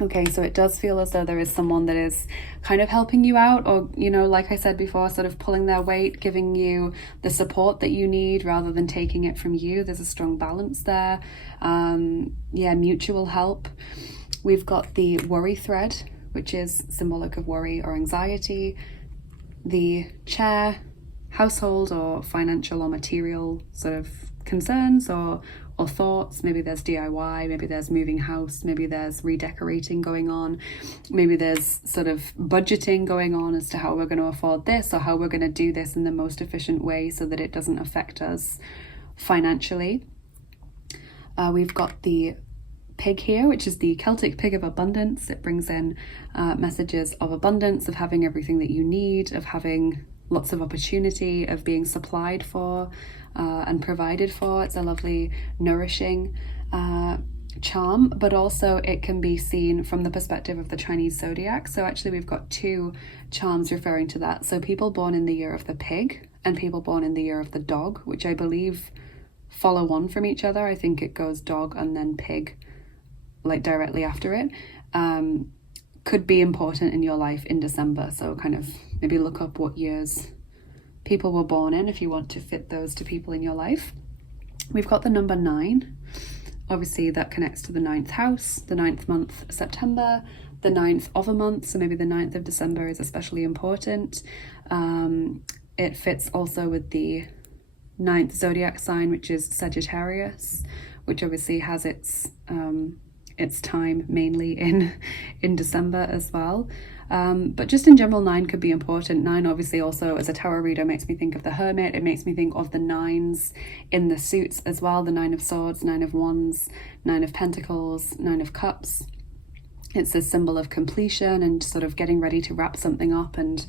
Okay, so it does feel as though there is someone that is kind of helping you out, or, you know, like I said before, sort of pulling their weight, giving you the support that you need rather than taking it from you. There's a strong balance there. Mutual help. We've got the worry thread, which is symbolic of worry or anxiety. The chair, household or financial or material sort of concerns or thoughts. Maybe there's DIY, maybe there's moving house, maybe there's redecorating going on, maybe there's sort of budgeting going on as to how we're going to afford this or how we're going to do this in the most efficient way so that it doesn't affect us financially. We've got the pig here, which is the Celtic pig of abundance. It brings in messages of abundance, of having everything that you need, of having lots of opportunity, of being supplied for and provided for. It's a lovely, nourishing charm, but also it can be seen from the perspective of the Chinese zodiac. So actually we've got 2 charms referring to that. So people born in the year of the pig and people born in the year of the dog, which I believe follow on from each other. I think it goes dog and then pig, like directly after it. Could be important in your life in December. So kind of maybe look up what years people were born in if you want to fit those to people in your life. We've got the number 9. Obviously that connects to the 9th house, the 9th month, September, the 9th of a month. So maybe the 9th of December is especially important. It fits also with the 9th zodiac sign, which is Sagittarius, which obviously has its time mainly in December as well. But just in general, 9 could be important. 9 obviously also as a tarot reader makes me think of the Hermit. It makes me think of the 9s in the suits as well. The 9 of Swords, 9 of Wands, 9 of Pentacles, 9 of Cups. It's a symbol of completion and sort of getting ready to wrap something up and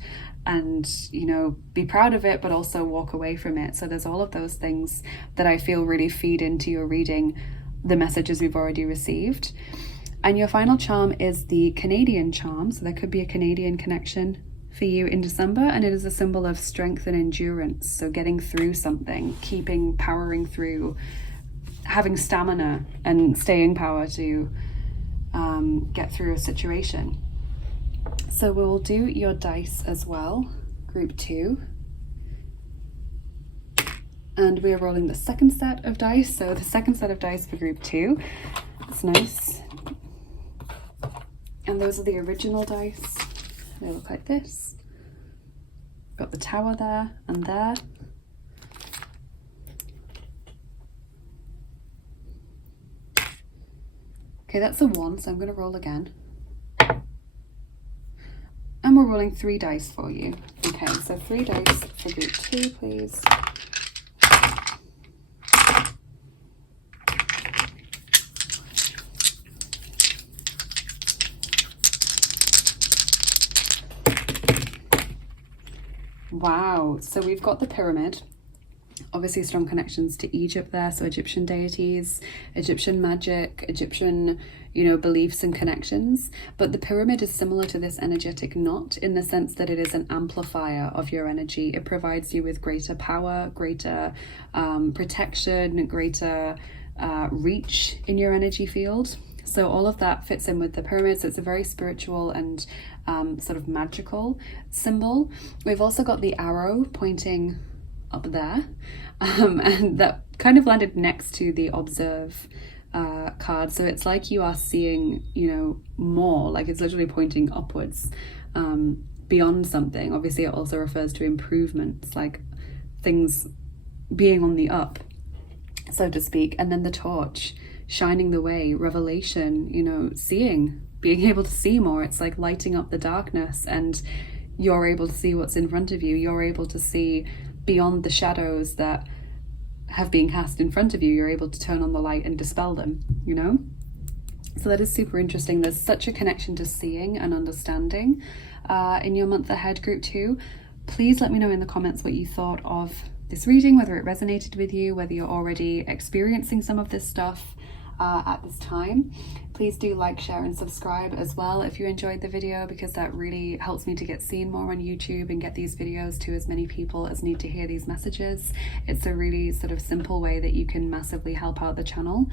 you know, be proud of it, but also walk away from it. So there's all of those things that I feel really feed into your reading the messages we've already received. And your final charm is the Canadian charm. So there could be a Canadian connection for you in December, and it is a symbol of strength and endurance. So getting through something, powering through, having stamina and staying power to get through a situation. So we'll do your dice as well, group 2. And we are rolling the second set of dice. So the second set of dice for group 2. It's nice. And those are the original dice. They look like this. Got the tower there and there. Okay, that's a 1, so I'm going to roll again. And we're rolling 3 dice for you. Okay, so 3 dice for group 2, please. Wow, so we've got the pyramid. Obviously strong connections to Egypt there, so Egyptian deities, Egyptian magic, Egyptian, you know, beliefs and connections. But the pyramid is similar to this energetic knot in the sense that it is an amplifier of your energy. It provides you with greater power, greater protection, greater reach in your energy field. So all of that fits in with the pyramids. It's a very spiritual and sort of magical symbol. We've also got the arrow pointing up there, and that kind of landed next to the observe card. So it's like you are seeing, you know, more, like it's literally pointing upwards. beyond something. Obviously it also refers to improvements, like things being on the up, so to speak. And then the torch, shining the way, revelation, you know, seeing, being able to see more. It's like lighting up the darkness, and you're able to see what's in front of you. You're able to see beyond the shadows that have been cast in front of you. You're able to turn on the light and dispel them, you know? So that is super interesting. There's such a connection to seeing and understanding in your month ahead, group 2. Please let me know in the comments what you thought of this reading, whether it resonated with you, whether you're already experiencing some of this stuff at this time. Please do like, share and subscribe as well if you enjoyed the video, because that really helps me to get seen more on YouTube and get these videos to as many people as need to hear these messages. It's a really sort of simple way that you can massively help out the channel.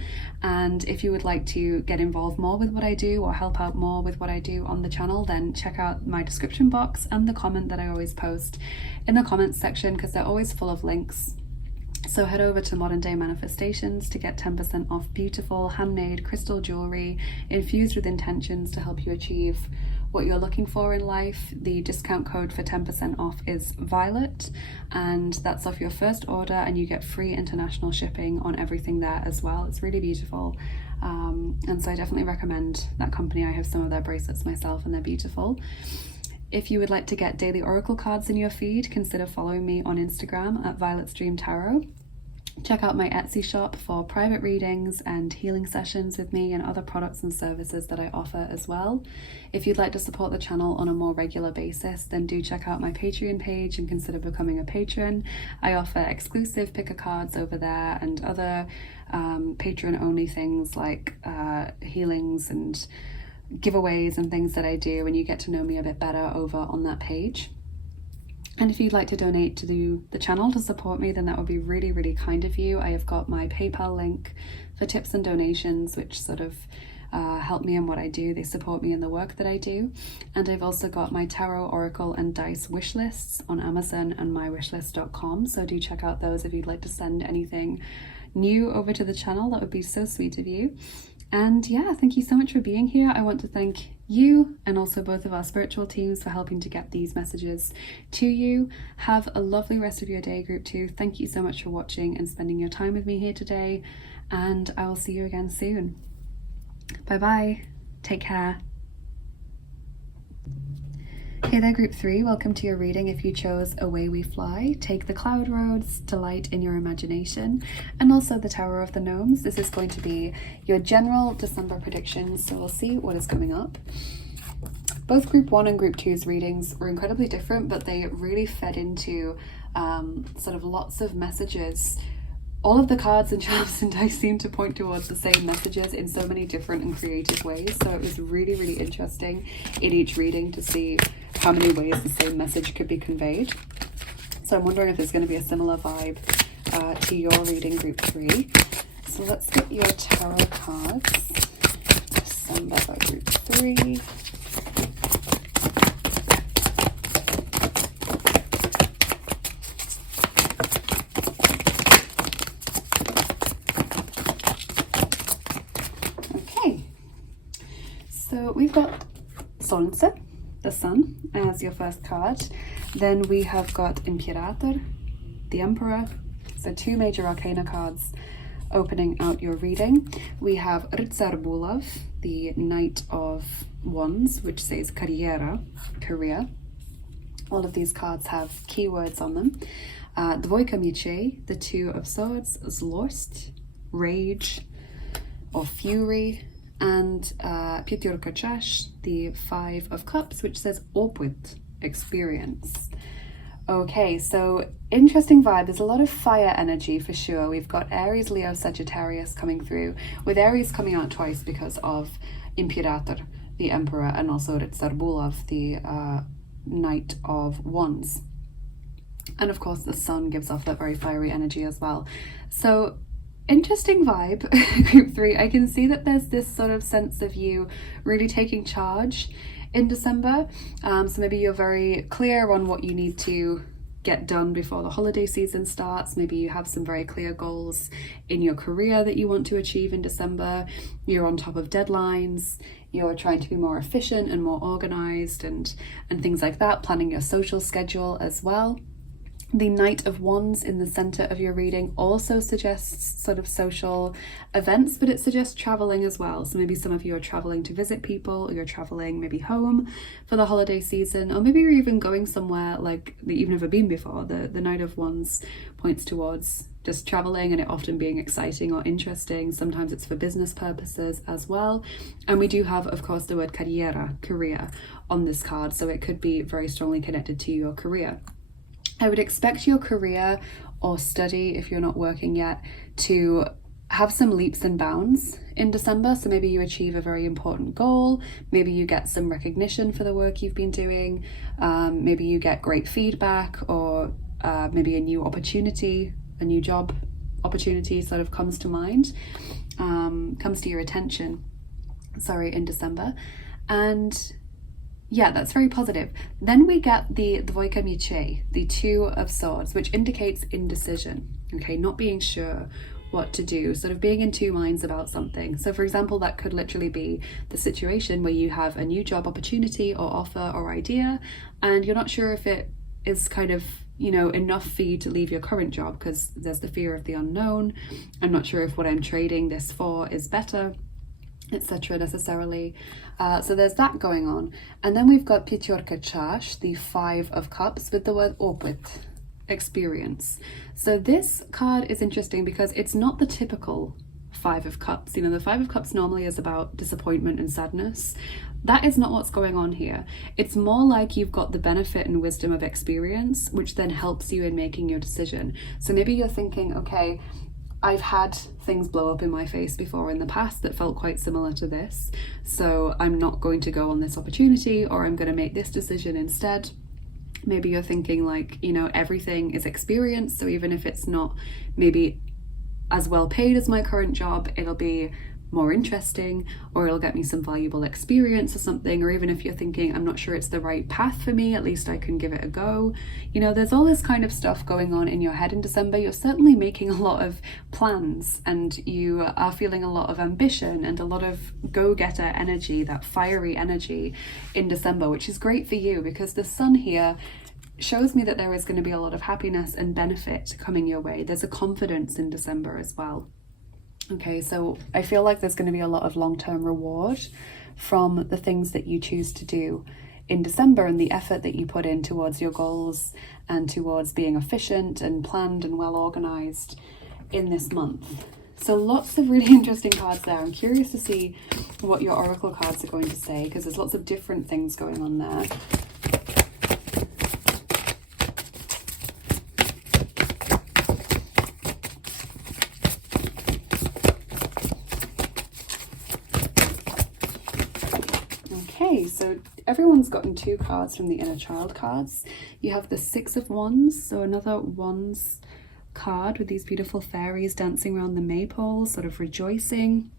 And if you would like to get involved more with what I do or help out more with what I do on the channel, then check out my description box and the comment that I always post in the comments section, because they're always full of links. So head over to Modern Day Manifestations to get 10% off beautiful handmade crystal jewelry infused with intentions to help you achieve what you're looking for in life. The discount code for 10% off is Violet, and that's off your first order, and you get free international shipping on everything there as well. It's really beautiful. And so I definitely recommend that company. I have some of their bracelets myself and they're beautiful. If you would like to get daily oracle cards in your feed, consider following me on Instagram at Violet's Dream Tarot. Check out my Etsy shop for private readings and healing sessions with me and other products and services that I offer as well. If you'd like to support the channel on a more regular basis, then do check out my Patreon page and consider becoming a patron. I offer exclusive picker cards over there and other patron only things like healings and giveaways and things that I do, and you get to know me a bit better over on that page. And if you'd like to donate to the channel to support me, then that would be really, really kind of you. I have got my PayPal link for tips and donations, which sort of help me in what I do. They support me in the work that I do. And I've also got my Tarot, Oracle and Dice wish lists on Amazon and mywishlist.com. So do check out those if you'd like to send anything new over to the channel. That would be so sweet of you. And yeah, thank you so much for being here. I want to thank you and also both of our spiritual teams for helping to get these messages to you. Have a lovely rest of your day, group 2. Thank you so much for watching and spending your time with me here today, and I will see you again soon. Bye bye. Take care. Hey there, group 3, welcome to your reading. If you chose Away We Fly, take the cloud roads, delight in your imagination, and also the Tower of the Gnomes. This is going to be your general December predictions, so we'll see what is coming up. Both group 1 and group 2's readings were incredibly different, but they really fed into sort of lots of messages. All of the cards and charms and dice seem to point towards the same messages in so many different and creative ways. So it was really, really interesting in each reading to see how many ways the same message could be conveyed. So I'm wondering if there's going to be a similar vibe to your reading, group 3. So let's get your tarot cards. December for group 3. So we've got Solnce, the sun, as your first card. Then we have got Imperator, the Emperor. So 2 major arcana cards opening out your reading. We have Rytsar Bulav, the Knight of Wands, which says Carriera, career. All of these cards have keywords on them. Dvojka Mечей, the 2 of Swords, Zlost, rage or fury. And Pětírka Čaš, the 5 of Cups, which says Opit, experience. Okay, so interesting vibe. There's a lot of fire energy for sure. We've got Aries, Leo, Sagittarius coming through, with Aries coming out twice because of Imperator, the Emperor, and also Rytsar Bulav, the Knight of Wands. And of course the sun gives off that very fiery energy as well. So interesting vibe, group 3. I can see that there's this sort of sense of you really taking charge in December. So maybe you're very clear on what you need to get done before the holiday season starts. Maybe you have some very clear goals in your career that you want to achieve in December. You're on top of deadlines you're trying to be more efficient and more organized and things like that, planning your social schedule as well. The Knight of Wands in the center of your reading also suggests sort of social events, but it suggests traveling as well. So maybe some of you are traveling to visit people, or you're traveling maybe home for the holiday season, or maybe you're even going somewhere like that you've never been before. The Knight of Wands points towards just traveling and it often being exciting or interesting. Sometimes it's for business purposes as well. And we do have, of course, the word carriera, career, on this card, so it could be very strongly connected to your career. I would expect your career or study, if you're not working yet, to have some leaps and bounds in December. So maybe you achieve a very important goal, maybe you get some recognition for the work you've been doing, maybe you get great feedback, or maybe a new opportunity, a new job opportunity sort of comes to mind, comes to your attention, in December. And yeah, that's very positive. Then we get the Dvojka Meche, the Two of Swords, which indicates indecision, okay, not being sure what to do, sort of being in two minds about something. So for example, that could literally be the situation where you have a new job opportunity or offer or idea, and you're not sure if it is kind of, you know, enough for you to leave your current job because there's the fear of the unknown. I'm not sure if what I'm trading this for is better, etc. necessarily. So there's that going on. And then we've got Pyaterka Chash, the Five of Cups, with the word opit, experience. So this card is interesting because it's not the typical Five of Cups. You know, the Five of Cups normally is about disappointment and sadness. That is not what's going on here. It's more like you've got the benefit and wisdom of experience, which then helps you in making your decision. So maybe you're thinking, okay, I've had things blow up in my face before in the past that felt quite similar to this, so I'm not going to go on this opportunity, or I'm going to make this decision instead. Maybe you're thinking like, you know, everything is experience, so even if it's not maybe as well paid as my current job, it'll be more interesting, or it'll get me some valuable experience or something. Or even if you're thinking, I'm not sure it's the right path for me, at least I can give it a go. You know, there's all this kind of stuff going on in your head in December. You're certainly making a lot of plans, and you are feeling a lot of ambition and a lot of go-getter energy, that fiery energy in December, which is great for you because the sun here shows me that there is going to be a lot of happiness and benefit coming your way. There's a confidence in December as well. Okay, so I feel like there's going to be a lot of long-term reward from the things that you choose to do in December and the effort that you put in towards your goals and towards being efficient and planned and well organized in this month. So lots of really interesting cards there. I'm curious to see what your oracle cards are going to say, because there's lots of different things going on there. So everyone's gotten two cards from the Inner Child cards. You have the Six of Wands, so another Wands card with these beautiful fairies dancing around the maypole, sort of rejoicing.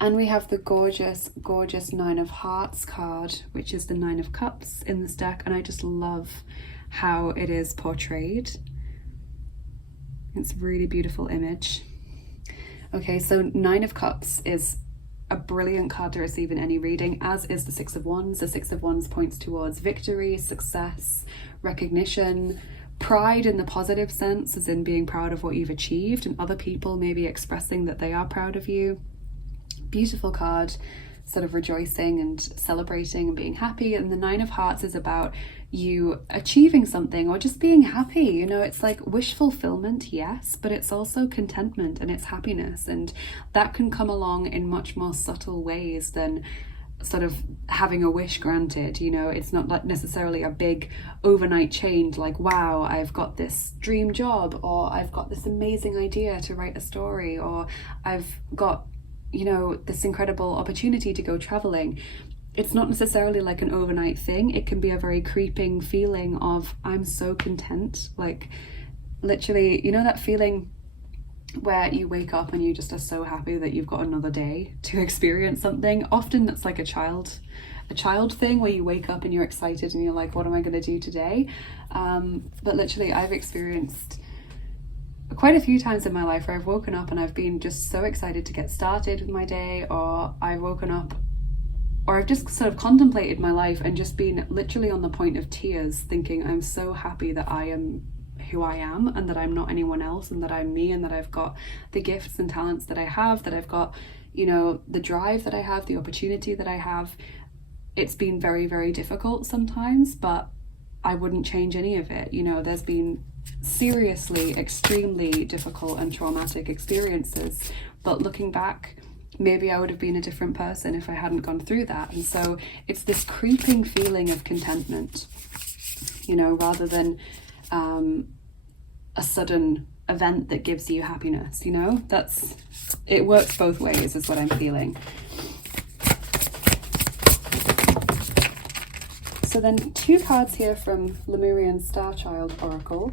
And we have the gorgeous, gorgeous Nine of Hearts card, which is the Nine of Cups in this deck, and I just love how it is portrayed. It's a really beautiful image. Okay, so Nine of Cups is a brilliant card to receive in any reading, as is the Six of Wands. The Six of Wands points towards victory, success, recognition, pride in the positive sense, as in being proud of what you've achieved and other people maybe expressing that they are proud of you. Beautiful card, sort of rejoicing and celebrating and being happy. And the Nine of Hearts is about you achieving something or just being happy. You know, it's like wish fulfillment, yes, but it's also contentment and it's happiness, and that can come along in much more subtle ways than sort of having a wish granted. You know, it's not like necessarily a big overnight change like, wow, I've got this dream job, or I've got this amazing idea to write a story, or I've got, you know, this incredible opportunity to go traveling. It's not necessarily like an overnight thing. It can be a very creeping feeling of, I'm so content. Like literally, you know, that feeling where you wake up and you just are so happy that you've got another day to experience something. Often that's like a child thing where you wake up and you're excited and you're like, what am I going to do today? But literally I've experienced quite a few times in my life where I've woken up and I've been just so excited to get started with my day, or I've woken up or I've just sort of contemplated my life and just been literally on the point of tears, thinking I'm so happy that I am who I am, and that I'm not anyone else, and that I'm me, and that I've got the gifts and talents that I have, that I've got, you know, the drive that I have, the opportunity that I have. It's been very, very difficult sometimes, but I wouldn't change any of it. You know, there's been seriously, extremely difficult and traumatic experiences, but looking back, maybe I would have been a different person if I hadn't gone through that. And so it's this creeping feeling of contentment, you know, rather than a sudden event that gives you happiness, you know. It works both ways, is what I'm feeling. So then 2 cards here from Lemurian Starchild Oracle.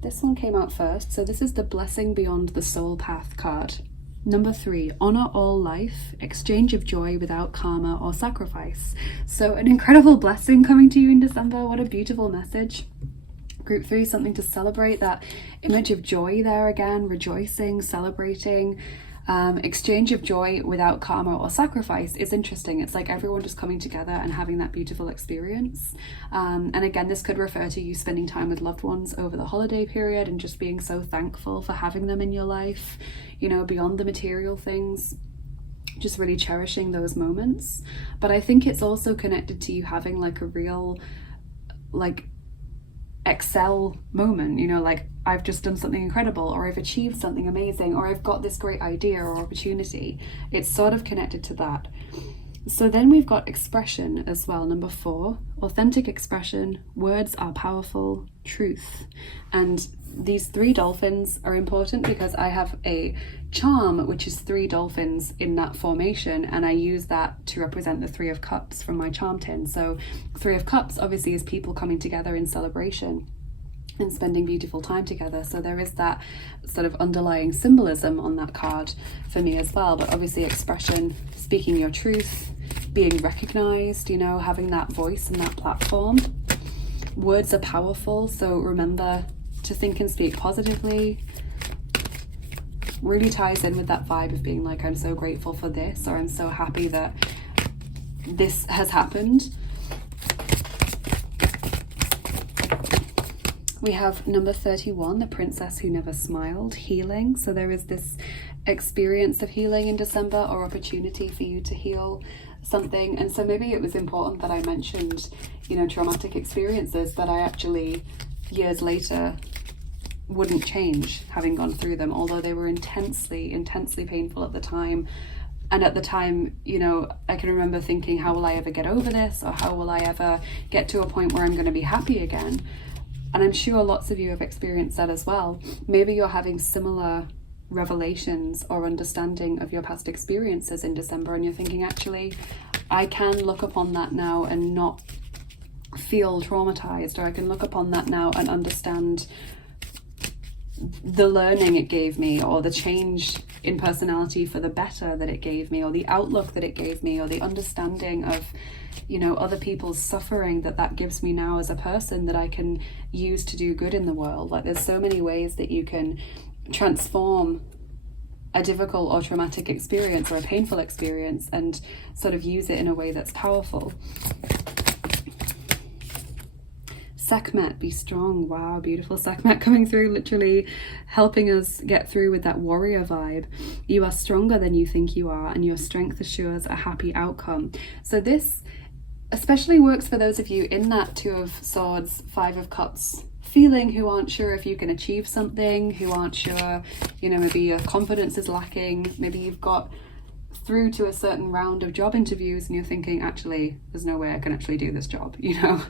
This one came out first. So this is the Blessing Beyond the Soul Path card. Number 3, honor all life, exchange of joy without karma or sacrifice. So an incredible blessing coming to you in December. What a beautiful message. Group 3, something to celebrate, that image of joy there again, rejoicing, celebrating. Exchange of joy without karma or sacrifice is interesting. It's like everyone just coming together and having that beautiful experience. And again, this could refer to you spending time with loved ones over the holiday period and just being so thankful for having them in your life, you know, beyond the material things, just really cherishing those moments. But I think it's also connected to you having like a real, like, excel moment, you know, like I've just done something incredible, or I've achieved something amazing, or I've got this great idea or opportunity. It's sort of connected to that. So then we've got expression as well. Number 4, authentic expression, words are powerful, truth. And these 3 dolphins are important because I have a charm which is 3 dolphins in that formation, and I use that to represent the 3 of Cups from my charm tin. So 3 of Cups obviously is people coming together in celebration and spending beautiful time together. So there is that sort of underlying symbolism on that card for me as well. But obviously expression, speaking your truth, being recognized, you know, having that voice and that platform. Words are powerful, so remember to think and speak positively. Really ties in with that vibe of being like, I'm so grateful for this, or I'm so happy that this has happened. We have number 31, the Princess Who Never Smiled, healing. So there is this experience of healing in December, or opportunity for you to heal something. And so maybe it was important that I mentioned, you know, traumatic experiences that I actually years later wouldn't change, having gone through them, although they were intensely painful at the time. And at the time, you know, I can remember thinking, how will I ever get over this, or how will I ever get to a point where I'm going to be happy again? And I'm sure lots of you have experienced that as well. Maybe you're having similar revelations or understanding of your past experiences in December, and you're thinking, actually, I can look upon that now and not feel traumatized, or I can look upon that now and understand the learning it gave me, or the change in personality for the better that it gave me, or the outlook that it gave me, or the understanding of, you know, other people's suffering that gives me now as a person, that I can use to do good in the world. Like, there's so many ways that you can transform a difficult or traumatic experience or a painful experience and sort of use it in a way that's powerful. Sekhmet, be strong. Wow, beautiful Sekhmet coming through, literally helping us get through with that warrior vibe. You are stronger than you think you are, and your strength assures a happy outcome. So this especially works for those of you in that 2 of Swords, 5 of Cups feeling, who aren't sure if you can achieve something, who aren't sure, you know, maybe your confidence is lacking, maybe you've got through to a certain round of job interviews and you're thinking, actually, there's no way I can actually do this job, you know.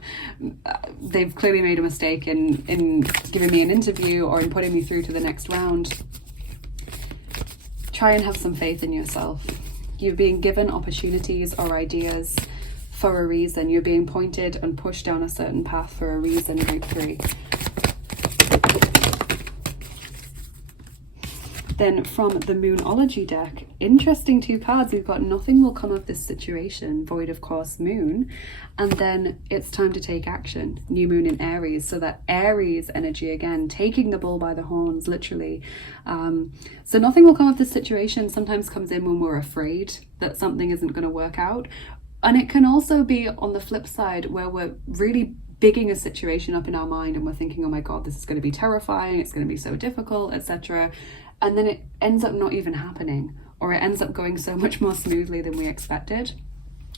They've clearly made a mistake in giving me an interview or in putting me through to the next round. Try and have some faith in yourself. You're being given opportunities or ideas for a reason. You're being pointed and pushed down a certain path for a reason, group 3. Then from the Moonology deck, interesting 2 cards. We've got nothing will come of this situation, void of course, moon, and then it's time to take action, new moon in Aries. So that Aries energy again, taking the bull by the horns, literally. So nothing will come of this situation sometimes comes in when we're afraid that something isn't going to work out, And it can also be on the flip side where we're really bigging a situation up in our mind and we're thinking, oh my God, this is going to be terrifying, it's going to be so difficult, etc. And then it ends up not even happening, or it ends up going so much more smoothly than we expected.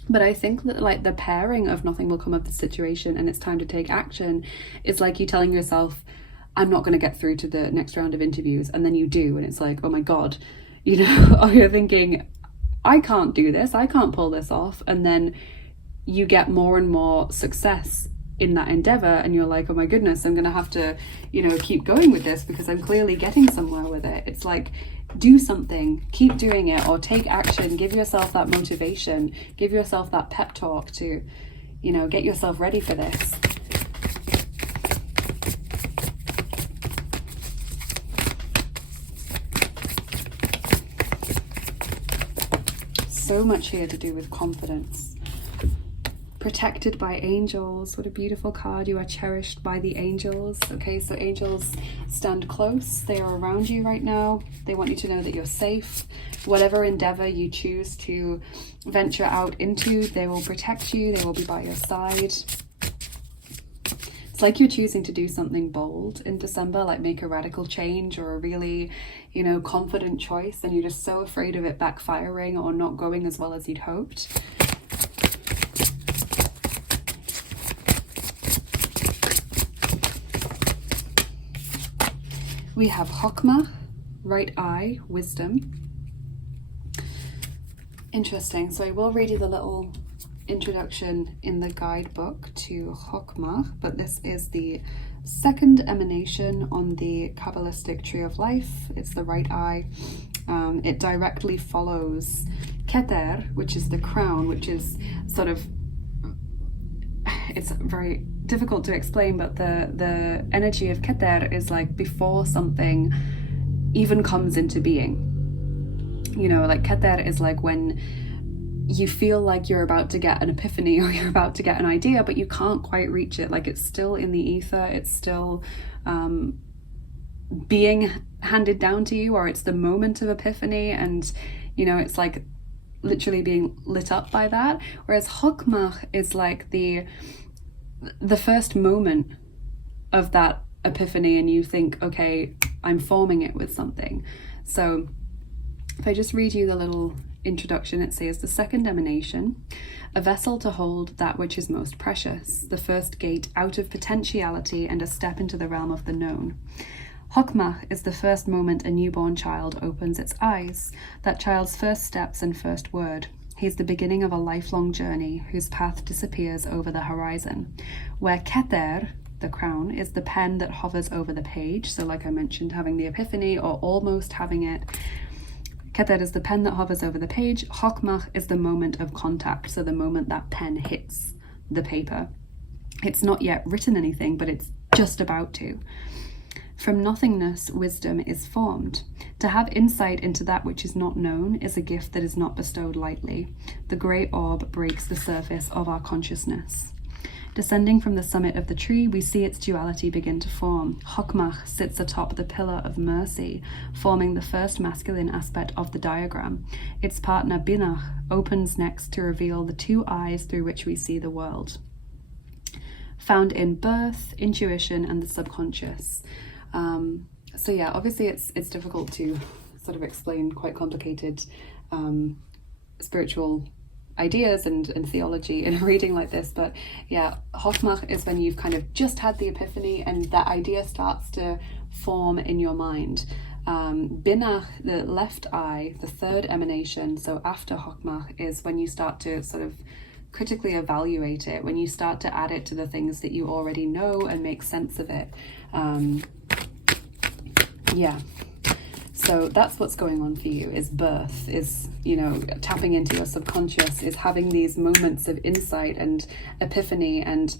But I think that like the pairing of nothing will come of the situation and it's time to take action is like you telling yourself, I'm not going to get through to the next round of interviews, and then you do, and it's like, oh my God, you know, or you're thinking, I can't do this, I can't pull this off, and then you get more and more success in that endeavor, and you're like, oh my goodness, I'm gonna have to, you know, keep going with this because I'm clearly getting somewhere with it. It's like, do something, keep doing it, or take action, give yourself that motivation, give yourself that pep talk to, you know, get yourself ready for this. So much here to do with confidence. Protected by angels. What a beautiful card. You are cherished by the angels. Okay, so angels stand close. They are around you right now. They want you to know that you're safe. Whatever endeavor you choose to venture out into, they will protect you. They will be by your side. It's like you're choosing to do something bold in December, like make a radical change or a really, you know, confident choice, and you're just so afraid of it backfiring or not going as well as you'd hoped. We have Chokmah, right eye, wisdom. Interesting. So I will read you the little introduction in the guidebook to Chokmah, but this is the second emanation on the Kabbalistic tree of life. It's the right eye. It directly follows Keter, which is the crown, which is sort of, it's very difficult to explain, but the energy of Keter is like before something even comes into being. You know, like Keter is like when you feel like you're about to get an epiphany or you're about to get an idea, but you can't quite reach it. Like it's still in the ether, it's still being handed down to you, or it's the moment of epiphany, and you know, it's like literally being lit up by that. Whereas Chokmah is like the first moment of that epiphany, and you think, okay, I'm forming it with something. So if I just read you the little introduction, it says, the second emanation, a vessel to hold that which is most precious, the first gate out of potentiality and a step into the realm of the known. Chokmah is the first moment a newborn child opens its eyes, that child's first steps and first word. He's the beginning of a lifelong journey whose path disappears over the horizon, where Keter, the crown, is the pen that hovers over the page. So like I mentioned, having the epiphany or almost having it. Keter is the pen that hovers over the page. Chokmah is the moment of contact, so the moment that pen hits the paper. It's not yet written anything, but it's just about to. From nothingness, wisdom is formed. To have insight into that which is not known is a gift that is not bestowed lightly. The grey orb breaks the surface of our consciousness. Descending from the summit of the tree, we see its duality begin to form. Chokmah sits atop the pillar of mercy, forming the first masculine aspect of the diagram. Its partner, Binah, opens next to reveal the two eyes through which we see the world. Found in birth, intuition, and the subconscious. So yeah, obviously it's difficult to sort of explain quite complicated spiritual ideas and theology in a reading like this, but yeah, Chokmah is when you've kind of just had the epiphany and that idea starts to form in your mind. Binah, the left eye, the third emanation, so after Chokmah, is when you start to sort of critically evaluate it, when you start to add it to the things that you already know and make sense of it. Yeah, so that's what's going on for you, is birth, is, you know, tapping into your subconscious, is having these moments of insight and epiphany and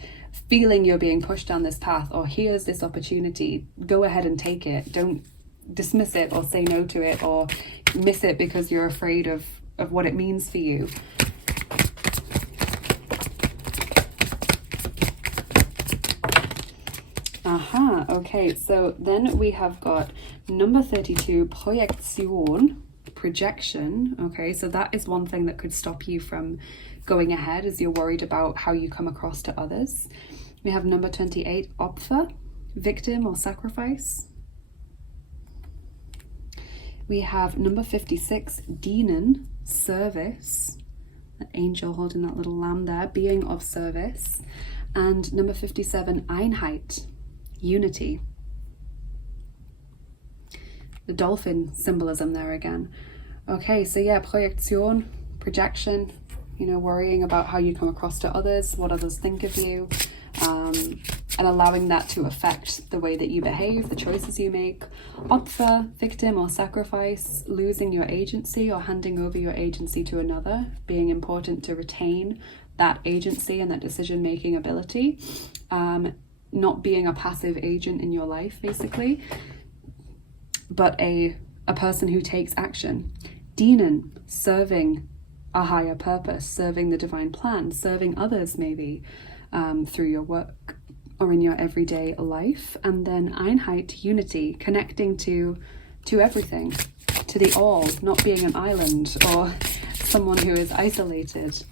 feeling you're being pushed down this path, or here's this opportunity, go ahead and take it. Don't dismiss it or say no to it or miss it because you're afraid of what it means for you. Aha, okay, so then we have got number 32, Projektion, projection. Okay, so that is one thing that could stop you from going ahead as you're worried about how you come across to others. We have number 28, Opfer, victim or sacrifice. We have number 56, Dienen, service. An angel holding that little lamb there, being of service. And number 57, Einheit, unity. The dolphin symbolism there again. Okay, so yeah, Projektion, projection, you know, worrying about how you come across to others, what others think of you, and allowing that to affect the way that you behave, the choices you make. Opfer, victim or sacrifice, losing your agency or handing over your agency to another, being important to retain that agency and that decision-making ability, not being a passive agent in your life, basically, but a person who takes action. Dienen, serving a higher purpose, serving the divine plan, serving others maybe through your work or in your everyday life. And then Einheit, unity, connecting to everything, to the all, not being an island or someone who is isolated.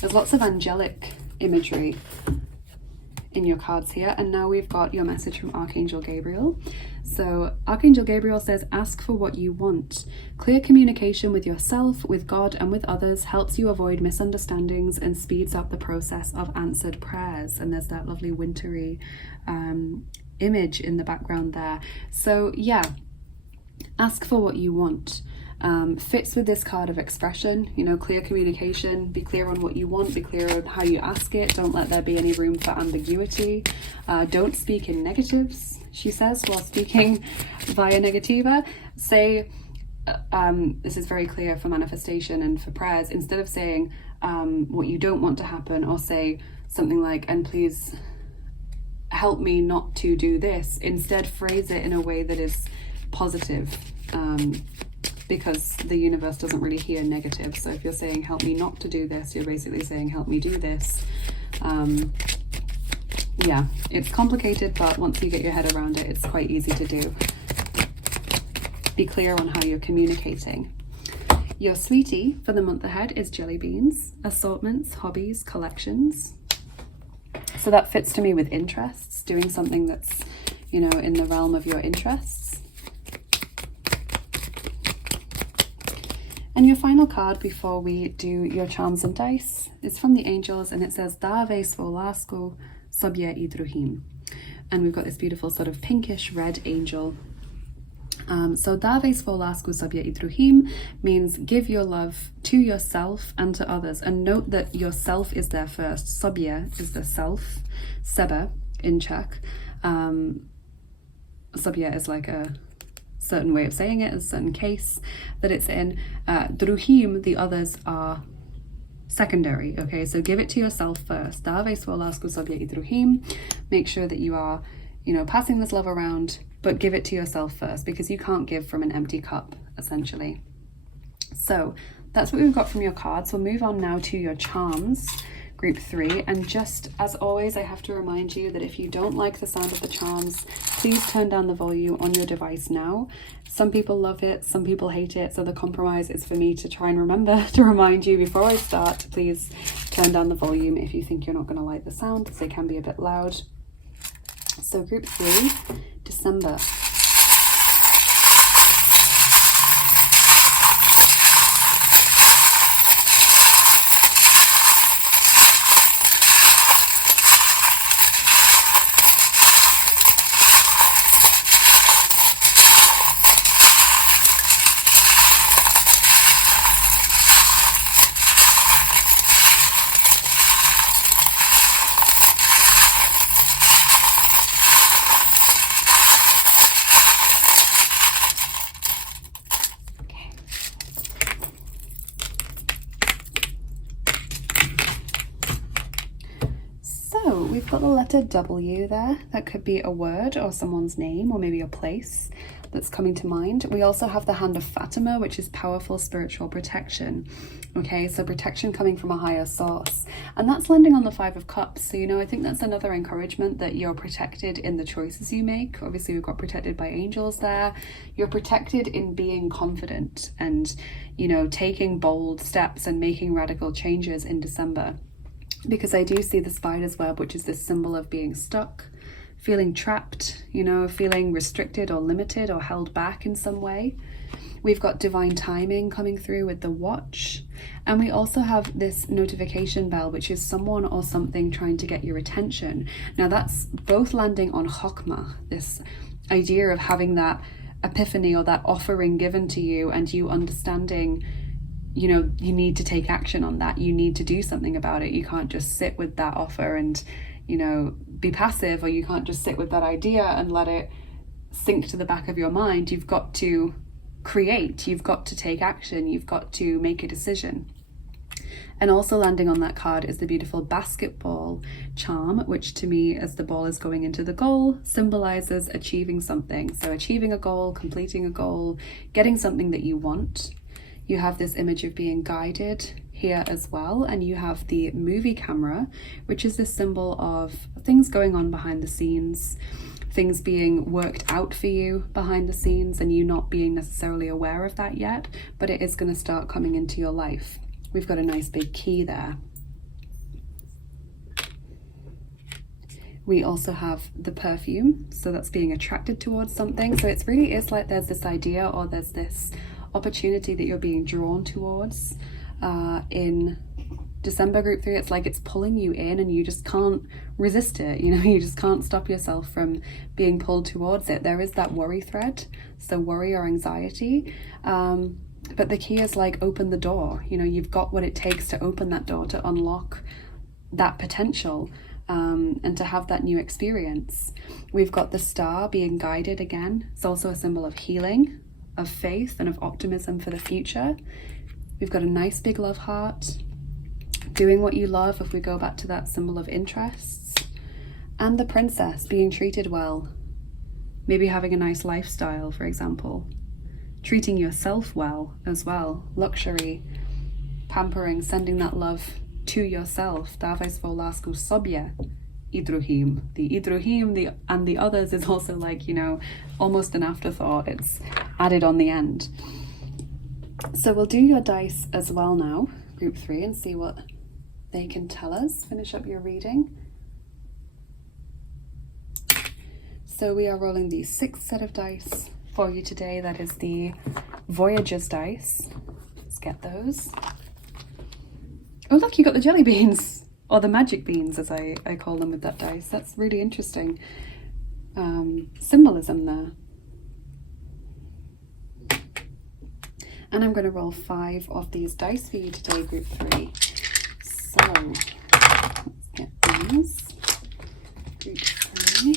There's lots of angelic imagery in your cards here. And now we've got your message from Archangel Gabriel. So Archangel Gabriel says, ask for what you want. Clear communication with yourself, with God, and with others helps you avoid misunderstandings and speeds up the process of answered prayers. And there's that lovely wintry image in the background there. So yeah, ask for what you want. Fits with this card of expression, you know, clear communication, be clear on what you want, be clear on how you ask it, don't let there be any room for ambiguity, don't speak in negatives, she says, while speaking via negativa. Say, this is very clear for manifestation and for prayers, instead of saying what you don't want to happen, or say something like, and please help me not to do this, instead phrase it in a way that is positive, because the universe doesn't really hear negative. So if you're saying help me not to do this, you're basically saying help me do this. Yeah, it's complicated, but once you get your head around it, it's quite easy to do. Be clear on how you're communicating. Your sweetie for the month ahead is jelly beans, assortments, hobbies, collections. So that fits to me with interests, doing something that's, you know, in the realm of your interests. And your final card before we do your charms and dice is from the angels, and it says Dávej svou lásku sobě I druhým. And we've got this beautiful sort of pinkish red angel. So Dávej svou lásku sobě I druhým means give your love to yourself and to others. And note that yourself is there first. Sobě is the self. Sebe in Czech. Sobě is like a certain way of saying it, a certain case that it's in. Druhým, the others, are secondary. Okay, so give it to yourself first. Dávej svou lásku sobě I druhým. Make sure that you are, you know, passing this love around, but give it to yourself first, because you can't give from an empty cup, essentially. So that's what we've got from your cards. We'll move on now to your charms, group 3. And just as always, I have to remind you that if you don't like the sound of the charms, please turn down the volume on your device now. Some people love it, some people hate it, so the compromise is for me to try and remember to remind you before I start, please turn down the volume if you think you're not going to like the sound, because they can be a bit loud. So group 3, December. We've got the letter W there. That could be a word or someone's name, or maybe a place. that's coming to mind. We also have the Hand of Fatima, which is powerful spiritual protection. Okay, so protection coming from a higher source. And that's landing on the Five of Cups. So, you know, I think that's another encouragement that you're protected in the choices you make. Obviously, we've got protected by angels there. You're protected in being confident and, you know, taking bold steps and making radical changes in December. Because I do see the spider's web, which is this symbol of being stuck, feeling trapped, you know, feeling restricted or limited or held back in some way. We've got divine timing coming through with the watch. And we also have this notification bell, which is someone or something trying to get your attention. Now that's both landing on chokmah, this idea of having that epiphany or that offering given to you and you understanding, you know, you need to take action on that. You need to do something about it. You can't just sit with that offer and, you know, be passive, or you can't just sit with that idea and let it sink to the back of your mind. You've got to create, you've got to take action, you've got to make a decision. And also landing on that card is the beautiful basketball charm, which to me, as the ball is going into the goal, symbolizes achieving something. So achieving a goal, completing a goal, getting something that you want. You have this image of being guided here as well, and you have the movie camera, which is this symbol of things going on behind the scenes, things being worked out for you behind the scenes and you not being necessarily aware of that yet, but it is going to start coming into your life. We've got a nice big key there. We also have the perfume, so that's being attracted towards something. So it's really is like there's this idea or there's this opportunity that you're being drawn towards in December group 3. It's like it's pulling you in and you just can't resist it, you know, you just can't stop yourself from being pulled towards it. There is that worry thread, so worry or anxiety, but the key is like open the door. You know, you've got what it takes to open that door, to unlock that potential, and to have that new experience. We've got the star being guided again. It's also a symbol of healing, of faith and of optimism for the future. We've got a nice big love heart, doing what you love, if we go back to that symbol of interests, and the princess being treated well, maybe having a nice lifestyle, for example, treating yourself well as well, luxury, pampering, sending that love to yourself. Dávaj svou lásku sobě i druhým. The i druhým, and the others is also like, you know, almost an afterthought. It's added on the end. So we'll do your dice as well now, group 3, and see what they can tell us. Finish up your reading. So we are rolling the 6th set of dice for you today. That is the Voyager's dice. Let's get those. Oh look, you got the jelly beans, or the magic beans as I call them with that dice. That's really interesting symbolism there. And I'm going to roll 5 of these dice for you today, group 3. So let's get these. Group 3.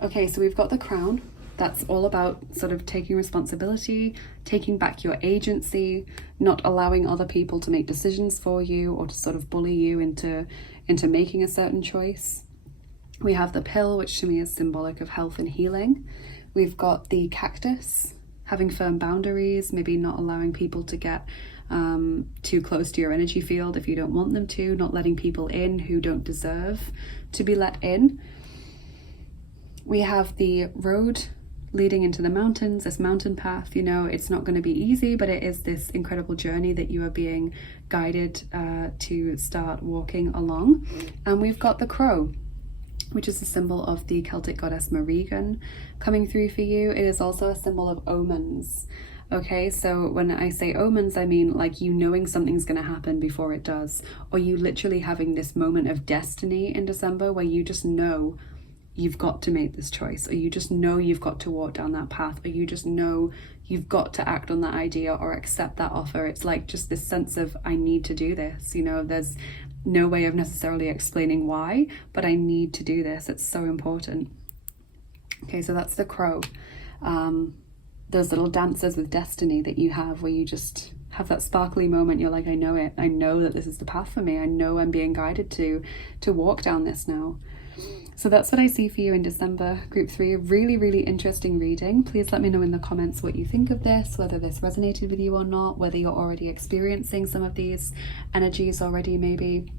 Okay, so we've got the crown. That's all about sort of taking responsibility, taking back your agency, not allowing other people to make decisions for you or to sort of bully you into making a certain choice. We have the pill, which to me is symbolic of health and healing. We've got the cactus, having firm boundaries, maybe not allowing people to get too close to your energy field if you don't want them to, not letting people in who don't deserve to be let in. We have the road leading into the mountains, this mountain path. You know, it's not going to be easy, but it is this incredible journey that you are being guided to start walking along. And we've got the crow, which is a symbol of the Celtic goddess Morrigan coming through for you. It is also a symbol of omens. Okay, so when I say omens, I mean like you knowing something's going to happen before it does, or you literally having this moment of destiny in December where you just know you've got to make this choice, or you just know you've got to walk down that path, or you just know you've got to act on that idea or accept that offer. It's like just this sense of, I need to do this. You know, there's no way of necessarily explaining why, but I need to do this. It's so important. Okay, so that's the crow. Those little dances with destiny that you have where you just have that sparkly moment. You're like, I know it. I know that this is the path for me. I know I'm being guided to walk down this now. So that's what I see for you in December, group 3. A really, really interesting reading. Please let me know in the comments what you think of this, whether this resonated with you or not, whether you're already experiencing some of these energies already maybe.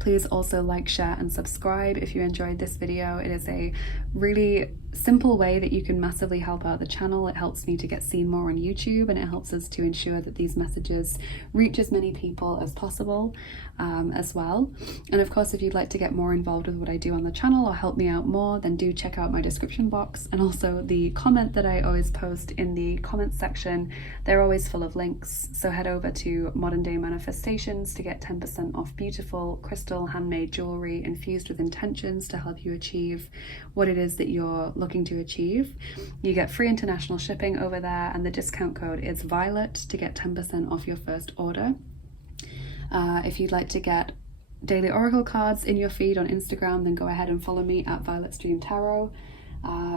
Please also like, share and subscribe if you enjoyed this video. It is a really simple way that you can massively help out the channel. It helps me to get seen more on YouTube, and it helps us to ensure that these messages reach as many people as possible as well. And of course, if you'd like to get more involved with what I do on the channel or help me out more, then do check out my description box and also the comment that I always post in the comments section. They're always full of links, so head over to Modern Day Manifestations to get 10% off beautiful crystal handmade jewelry infused with intentions to help you achieve what it is that you're looking to achieve. You get free international shipping over there, and the discount code is Violet to get 10% off your first order. If you'd like to get daily oracle cards in your feed on Instagram, then go ahead and follow me at Violet's Dream Tarot.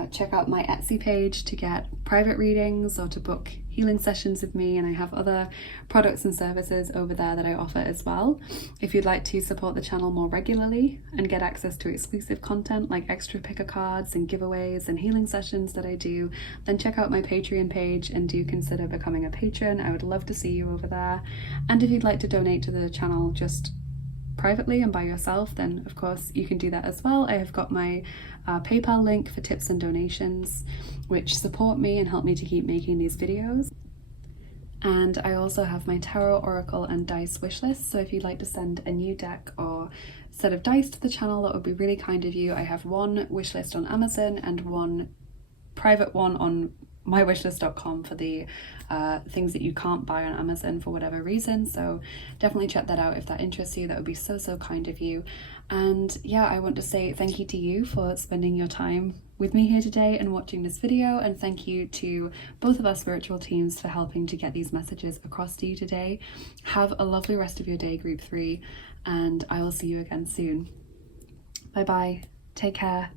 Check out my Etsy page to get private readings or to book healing sessions with me, and I have other products and services over there that I offer as well. If you'd like to support the channel more regularly and get access to exclusive content like extra picker cards and giveaways and healing sessions that I do, then check out my Patreon page and do consider becoming a patron. I would love to see you over there. And if you'd like to donate to the channel just privately and by yourself, then of course you can do that as well. I have got my PayPal link for tips and donations, which support me and help me to keep making these videos. And I also have my tarot, oracle and dice wish list, so if you'd like to send a new deck or set of dice to the channel, that would be really kind of you. I have one wish list on Amazon and one private one on mywishlist.com for the things that you can't buy on Amazon for whatever reason, so definitely check that out if that interests you. That would be so kind of you. And yeah, I want to say thank you to you for spending your time with me here today and watching this video, and thank you to both of our spiritual teams for helping to get these messages across to you today. Have a lovely rest of your day, group 3, and I will see you again soon. Bye bye, take care.